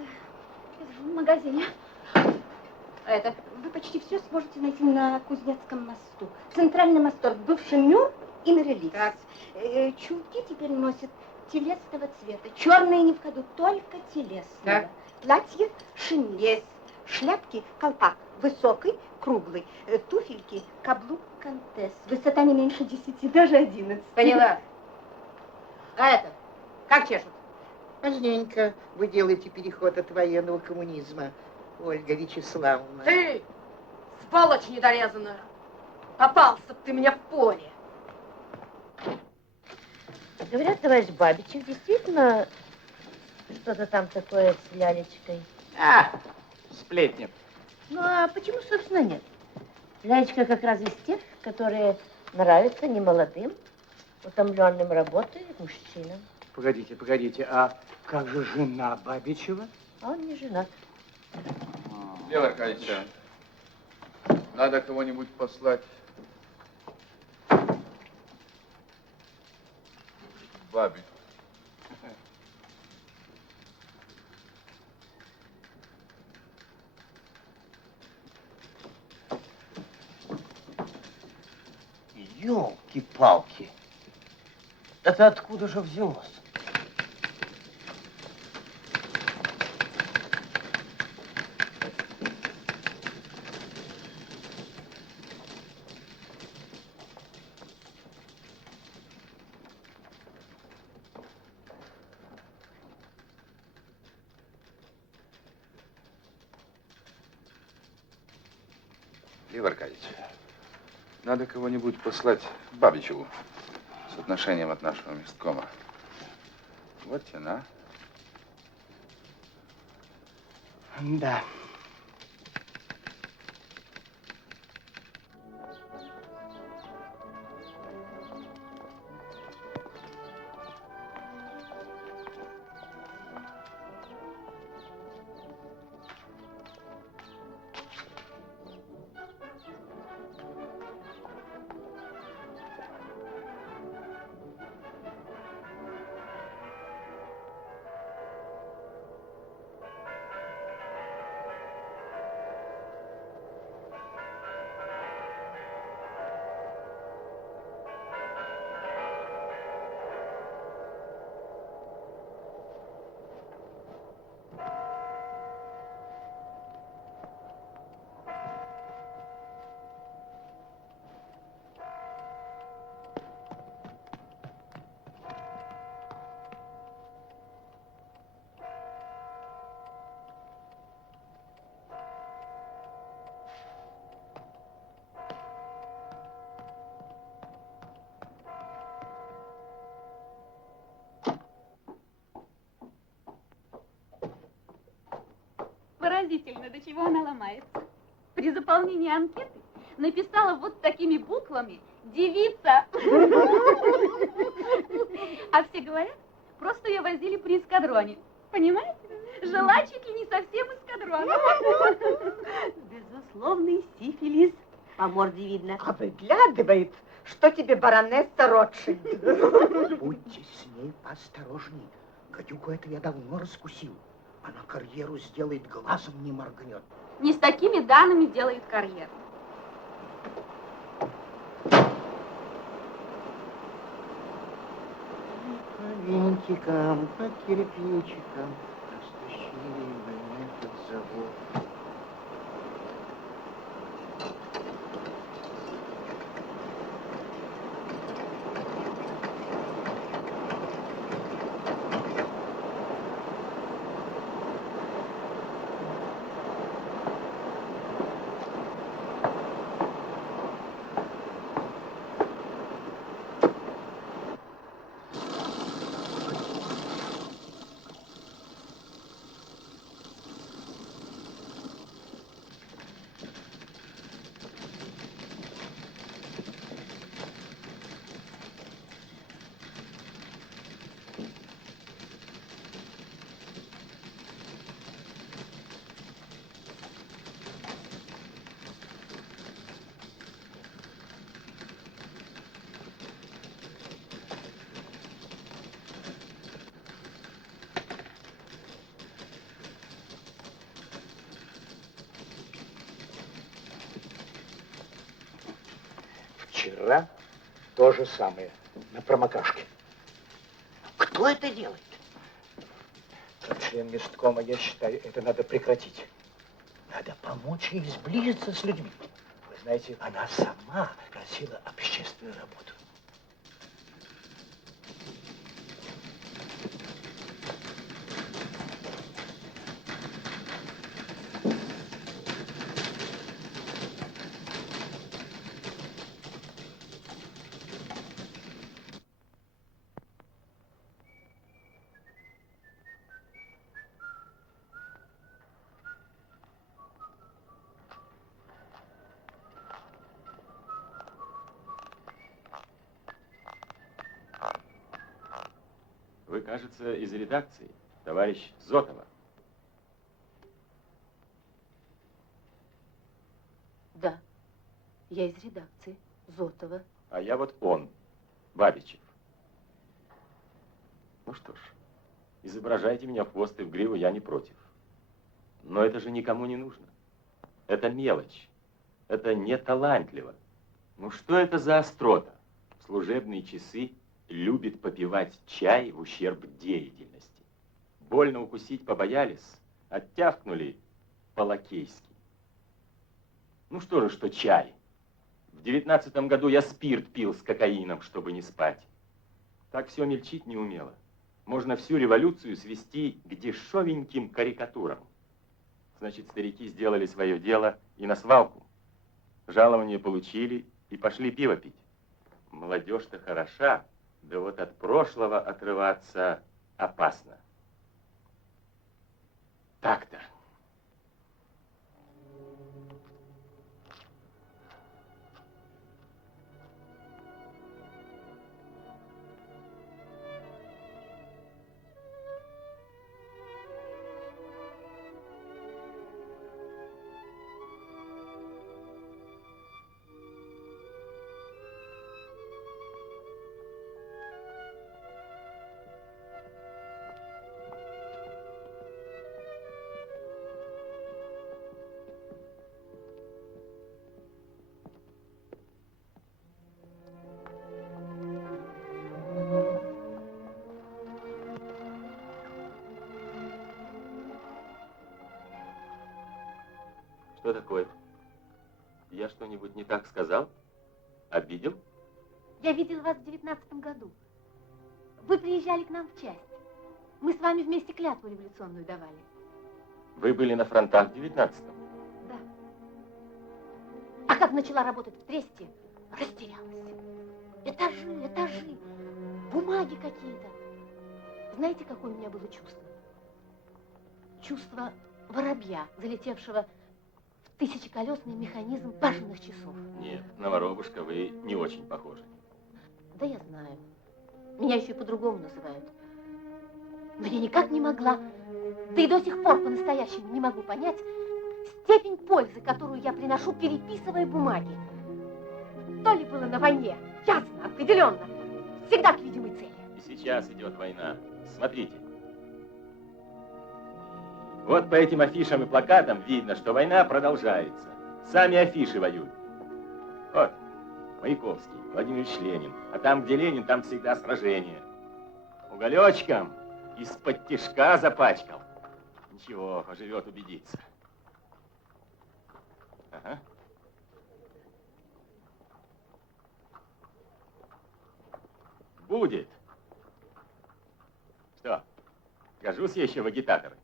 в магазине. А это? Вы почти все сможете найти на Кузнецком мосту. Центральный мосток, бывший Мюр и на релиз. Так. Чулки теперь носят телесного цвета. Черные не в ходу, только телесного. Так. Платье шинель. Есть. Шляпки колпак. Высокий, круглый. Туфельки каблук контес. Высота не меньше 10, даже 11. Поняла. А это? Как чешут? Поздненько вы делаете переход от военного коммунизма, Ольга Вячеславовна. Ты, сволочь недорезанная, попался б ты мне в поле. Говорят, товарищ Бабичев действительно что-то там такое с лялечкой. Сплетни. Ну, а почему, собственно, нет? Лялечка как раз из тех, которые нравятся немолодым, утомленным работой мужчинам. Погодите, а как же жена Бабичева? А он не женат. Лев Аркадьевич, надо кого-нибудь послать. Бабич. Ёлки-палки. Это откуда же взялось? Лев Аркадьевич, надо кого-нибудь послать Бабичеву с отношением от нашего месткома. Вот тена. Да. Поразительно, до чего она ломается. При заполнении анкеты написала вот такими буквами «Девица». А все говорят, просто ее возили при эскадроне. Понимаете? Жила чуть ли не со всем эскадроном. Безусловный сифилис. По морде видно. А выглядывает, что тебе баронесса Ротшильд. Будьте с ней поосторожней. Гадюку эту я давно раскусил. Она карьеру сделает, глазом не моргнет. Не с такими данными делает карьеру. По винтикам, по кирпичикам растащили мы этот завод. Вчера то же самое, на промокашке. Кто это делает? Как член месткома, я считаю, это надо прекратить. Надо помочь ей сблизиться с людьми. Вы знаете, она сама просила общественную работу. Вы, кажется, из редакции, товарищ Зотова. Да, я из редакции. Зотова. А я вот он, Бабичев. Ну что ж, изображайте меня в хвост и в гриву, я не против. Но это же никому не нужно. Это мелочь. Это не талантливо. Ну что это за острота? Служебные часы любит попивать чай в ущерб деятельности. Больно укусить побоялись, оттявкнули по-лакейски. Ну что же, что чай? В 19-м году я спирт пил с кокаином, чтобы не спать. Так все мельчить не умело. Можно всю революцию свести к дешевеньким карикатурам. Значит, старики сделали свое дело и на свалку. Жалование получили и пошли пиво пить. Молодежь-то хороша, да вот от прошлого отрываться опасно. Так-то. Что такое? Я что-нибудь не так сказал? Обидел? Я видел вас в 19-м году. Вы приезжали к нам в часть. Мы с вами вместе клятву революционную давали. Вы были на фронтах в 19-м? Да. А как начала работать в Тресте, растерялась. Этажи, этажи, бумаги какие-то. Знаете, какое у меня было чувство? Чувство воробья, залетевшего в тысячеколесный механизм башенных часов. Нет, на воробушка вы не очень похожи. Да я знаю. Меня еще и по-другому называют. Но я никак не могла, да и до сих пор по-настоящему не могу понять степень пользы, которую я приношу, переписывая бумаги. То ли было на войне, ясно, определенно, всегда к видимой цели. И сейчас идет война. Смотрите. Вот по этим афишам и плакатам видно, что война продолжается. Сами афиши воюют. Вот, Маяковский, Владимир Ильич Ленин. А там, где Ленин, там всегда сражение. Уголечком из-под тишка запачкал. Ничего, поживет, убедиться. Ага. Будет. Что, гожусь я еще в агитаторы?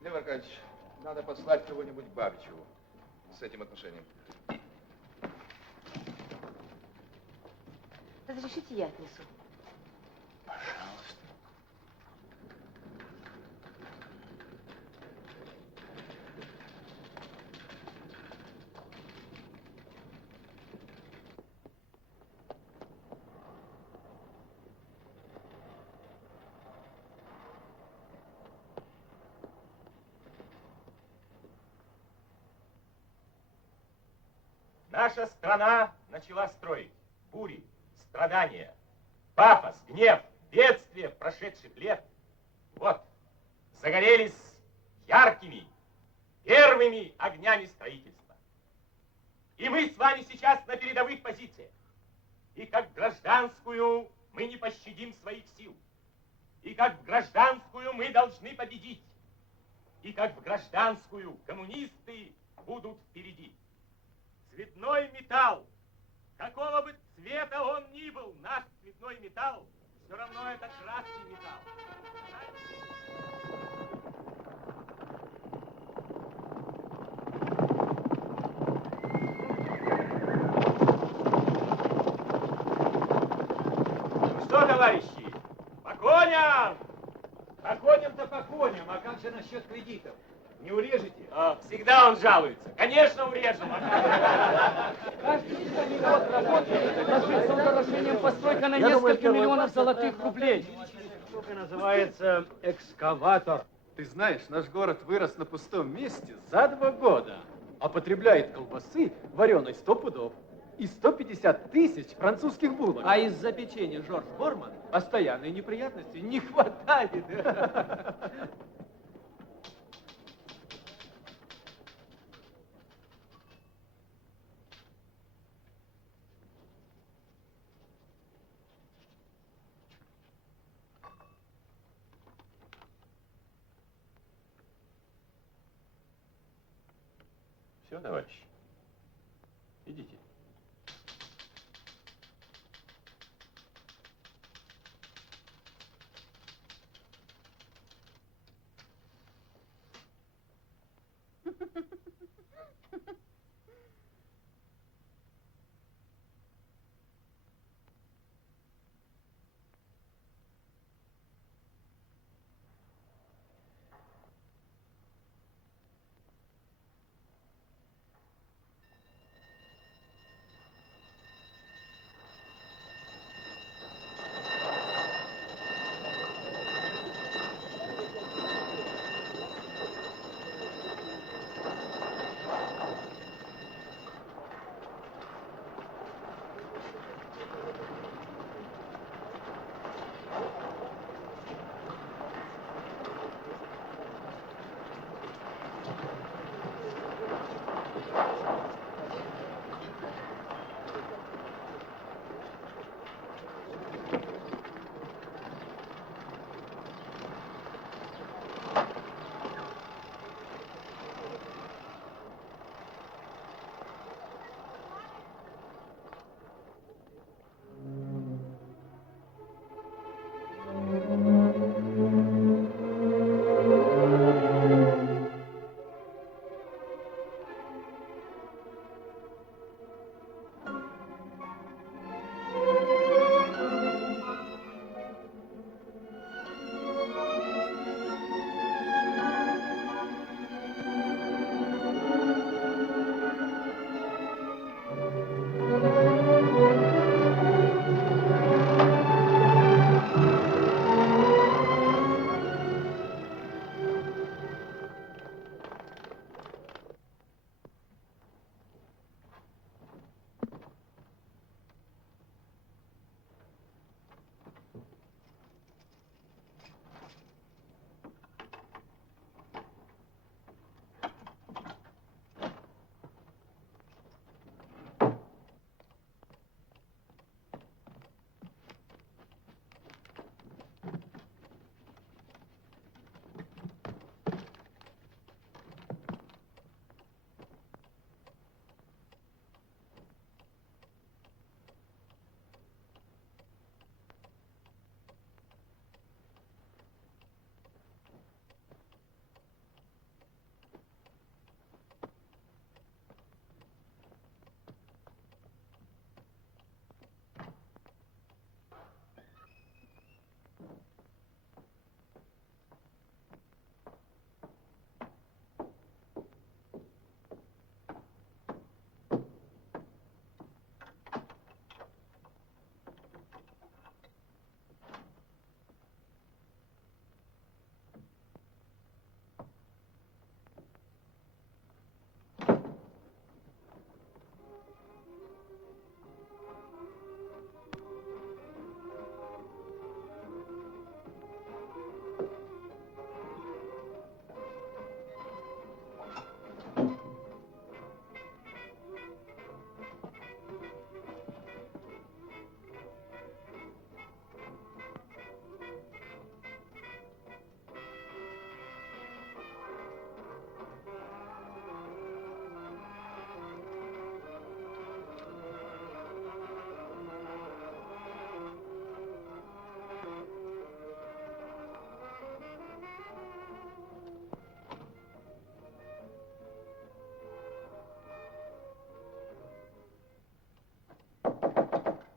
Лев Аркадьевич, надо послать кого-нибудь к Бабичеву с этим отношением. Разрешите, я отнесу? Пожалуйста. Наша страна начала строить бури, страдания, пафос, гнев, бедствия прошедших лет. Вот, загорелись яркими, первыми огнями строительства. И мы с вами сейчас на передовых позициях. И как в гражданскую мы не пощадим своих сил. И как в гражданскую мы должны победить. И как в гражданскую коммунисты будут впереди. Цветной металл, какого бы цвета он ни был, наш цветной металл, все равно это красный металл. Ну что, товарищи, по коням! По коням-то по коням, а как же насчет кредитов? Не урежете? Всегда он жалуется. Конечно, урежем. Каждый день они Ложится удорожением постройка на несколько миллионов золотых рублей. Штука называется экскаватор. Ты знаешь, наш город вырос на пустом месте за 2 года, а потребляет колбасы вареной 100 пудов и 150 тысяч французских булок. А из-за печенья Жорж Борман постоянные неприятности не хватает. Все, товарищи, идите.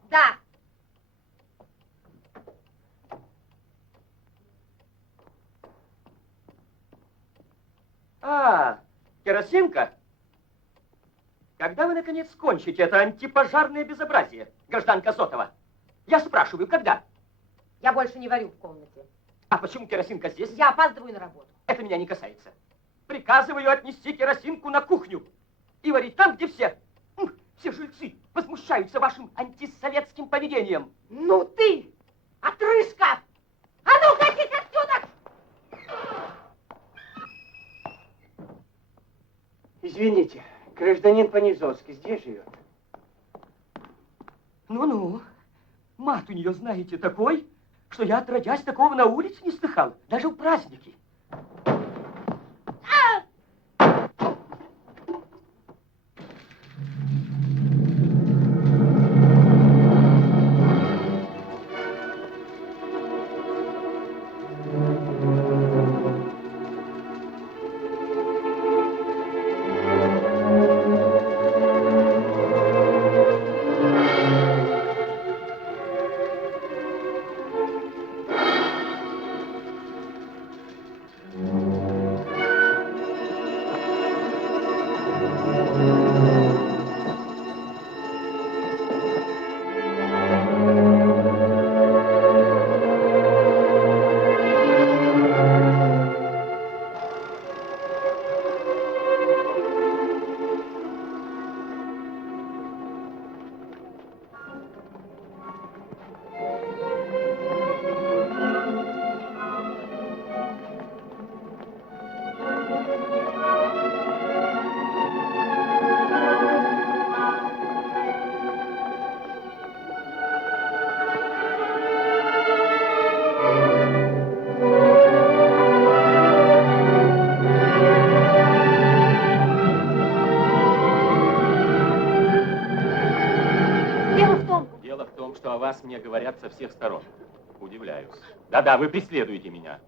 Да. Керосинка? Когда вы, наконец, кончите это антипожарное безобразие, гражданка Зотова? Я спрашиваю, когда? Я больше не варю в комнате. А почему керосинка здесь? Я опаздываю на работу. Это меня не касается. Приказываю отнести керосинку на кухню и варить там, где все жильцы возмущаются вашим антисоветским поведением. Ну ты, отрыжка! А ну, катись отсюда! Извините, гражданин Понизовский здесь живет? Ну-ну, мат у нее, знаете, такой, что я, отродясь, такого на улице не слыхал, даже в праздники. Что о вас мне говорят со всех сторон. Удивляюсь. Да-да, вы преследуете меня.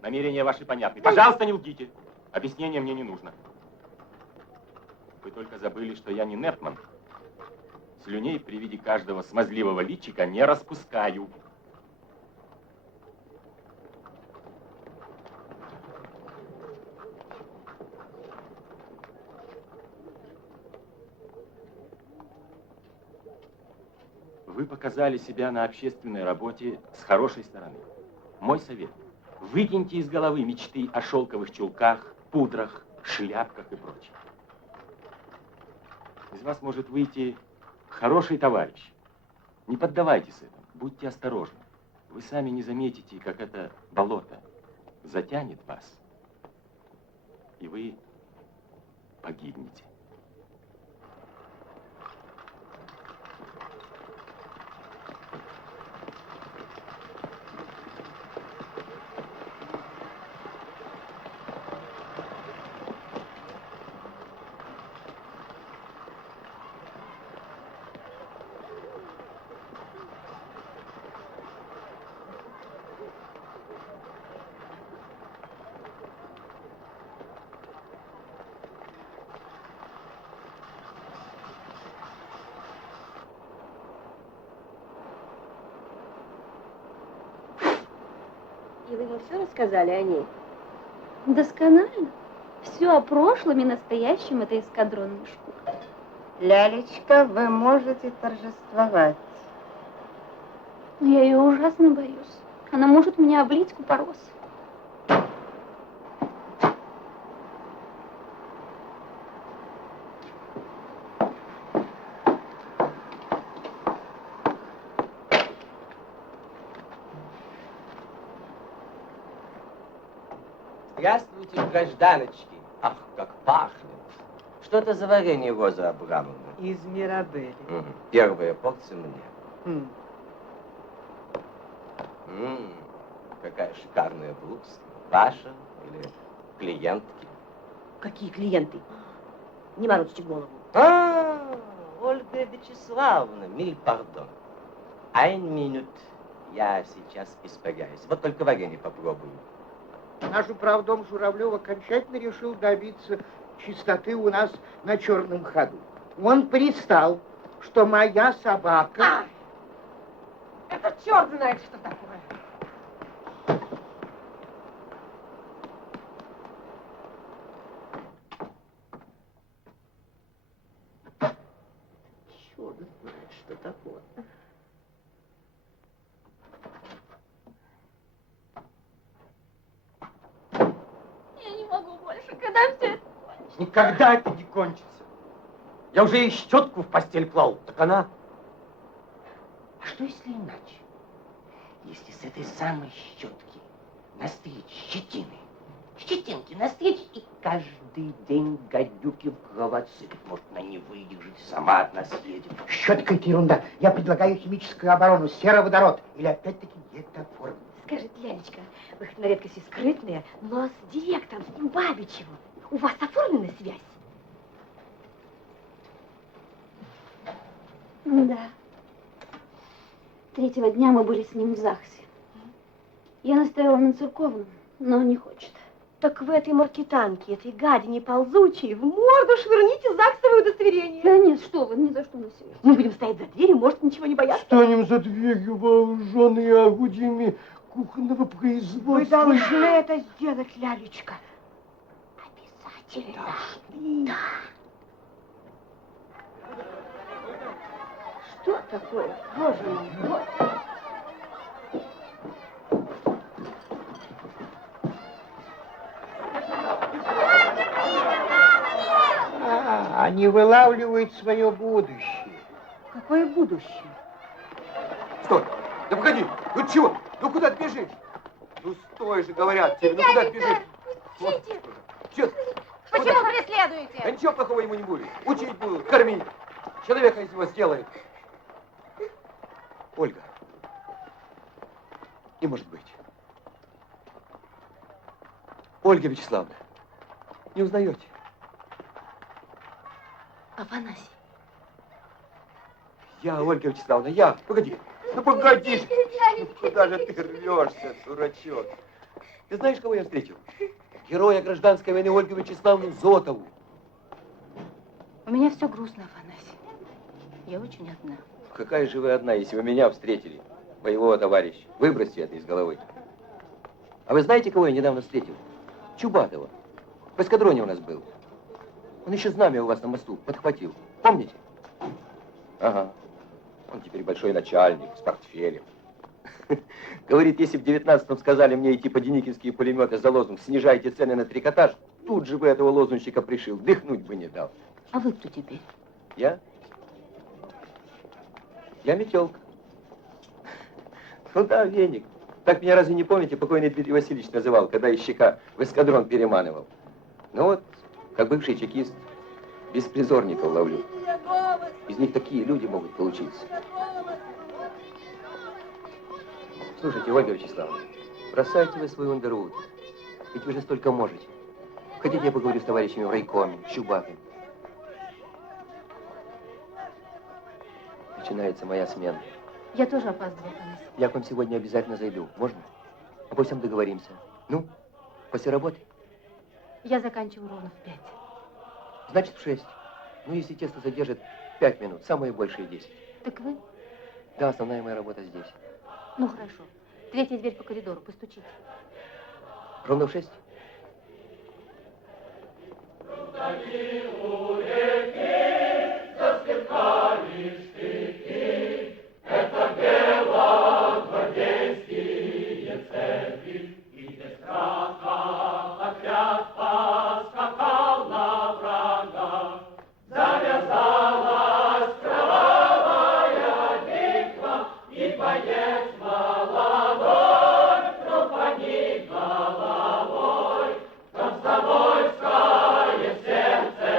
Намерения ваши понятны. Пожалуйста, не лгите. Объяснения мне не нужно. Вы только забыли, что я не Нетман. Слюней при виде каждого смазливого личика не распускаю. Вы показали себя на общественной работе с хорошей стороны. Мой совет. Выкиньте из головы мечты о шелковых чулках, пудрах, шляпках и прочем. Из вас может выйти хороший товарищ. Не поддавайтесь этому, будьте осторожны. Вы сами не заметите, как это болото затянет вас, и вы погибнете. И вы ему все рассказали о ней? Досконально. Все о прошлом и настоящем этой эскадронной штуки. Лялечка, вы можете торжествовать. Но я ее ужасно боюсь. Она может меня облить купорос. Здравствуйте, гражданочки. Ах, как пахнет. Что это за варенье, Роза Абрамовна? Из Мирабели. Первая порция мне. Какая шикарная блузка. Ваша или клиентки? Какие клиенты? Не морочьте голову. Ольга Вячеславовна, миль пардон. Ein минут. Я сейчас испаряюсь. Вот только варенье попробую. Наш управдом Журавлев окончательно решил добиться чистоты у нас на черном ходу. Он пристал, что моя собака... Это черт знает, что такое. Что такое? Я не могу больше, когда все это... Никогда это не кончится. Я уже и щетку в постель клал, так она... А что если иначе? Если с этой самой щетки настричь щетины, щетинки настричь и каждый день гадюки в голову сыпать, может, она не выдержит, сама от нас едет. Щетка — это ерунда. Я предлагаю химическую оборону, сероводород. Или опять-таки нетоформ. Скажите, Лялечка, вы хоть на редкость и скрытные, но с директором, с ним Бабичевым, у вас оформлена связь? Да. Третьего дня мы были с ним в ЗАГСе. Я настояла на церковном, но он не хочет. Так вы этой маркетанке, этой гадине ползучей, в морду швырните ЗАГСовое удостоверение. Да нет, что вы, ни за что на свете. Мы будем стоять за дверью, может, ничего не бояться. Станем за дверью, вооруженные орудиями кухонного производства. Вы должны это сделать, Лялечка. Обязательно. Да. Что такое? Боже мой, вот. Они вылавливают свое будущее. Какое будущее? Стой! Да погоди! Ну чего? Ну куда ты бежишь? Ну стой же, говорят тебе, ну куда ты бежишь? Пустите! Чё? Почему преследуете? Да ничего плохого ему не будет. Учить будут, кормить. Человека из него сделает. Ольга. Не может быть. Ольга Вячеславовна. Не узнаете? Афанасий. Я, Ольга Вячеславовна, я. Погоди. Ну погоди же. Ну, куда же ты рвешься, дурачок? Ты знаешь, кого я встретил? Героя гражданской войны Ольгу Вячеславовну Зотову. У меня все грустно, Афанасий. Я очень одна. Какая же вы одна, если вы меня встретили, боевого товарища? Выбросьте это из головы. А вы знаете, кого я недавно встретил? Чубатова. В эскадроне у нас был. Он еще знамя у вас на мосту подхватил. Помните? Ага. Он теперь большой начальник с портфелем. Говорит, если в 19-м сказали мне идти по деникинские пулеметы за лозунг «Снижайте цены на трикотаж», тут же бы этого лозунщика пришил, дыхнуть бы не дал. А вы кто теперь? Я? Я метелка. Ну да, веник. Так меня разве не помните, покойный Дмитрий Васильевич называл, когда из ЩК в эскадрон переманывал? Ну вот, как бывший чекист, беспризорников ловлю. Из них такие люди могут получиться. Слушайте, Ольга Вячеславовна, бросайте вы свой Ундервуд. Ведь вы же столько можете. Хотите, я поговорю с товарищами в райкоме, с Чубатым? Начинается моя смена. Я тоже опаздываю, Афанасий. Я к вам сегодня обязательно зайду. Можно? А потом договоримся. Ну, после работы? Я заканчиваю ровно в 5. Значит, в 6. Ну, если тесто задержит 5 минут, самое большее 10. Так вы? Да, основная моя работа здесь. Ну, хорошо. Третья дверь по коридору, постучите. Ровно в 6? Это дело гвардейские церкви, и без страха отряд поскакал на врага. Завязалась кровавая битва, и боец молодой вдруг поник головой. Комсомольское сердце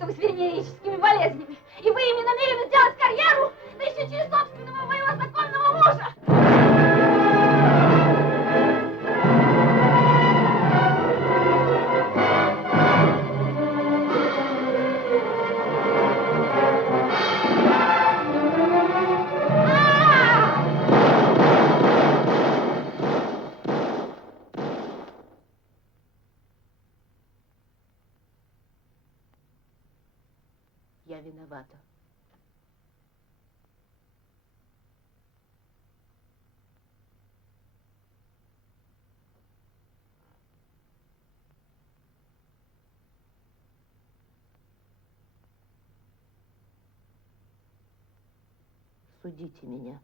что вы с венерическими болезнями. И вы ими намерены сделать карьеру, да еще через собственного моего законного мужа. Я виновата. Судите меня.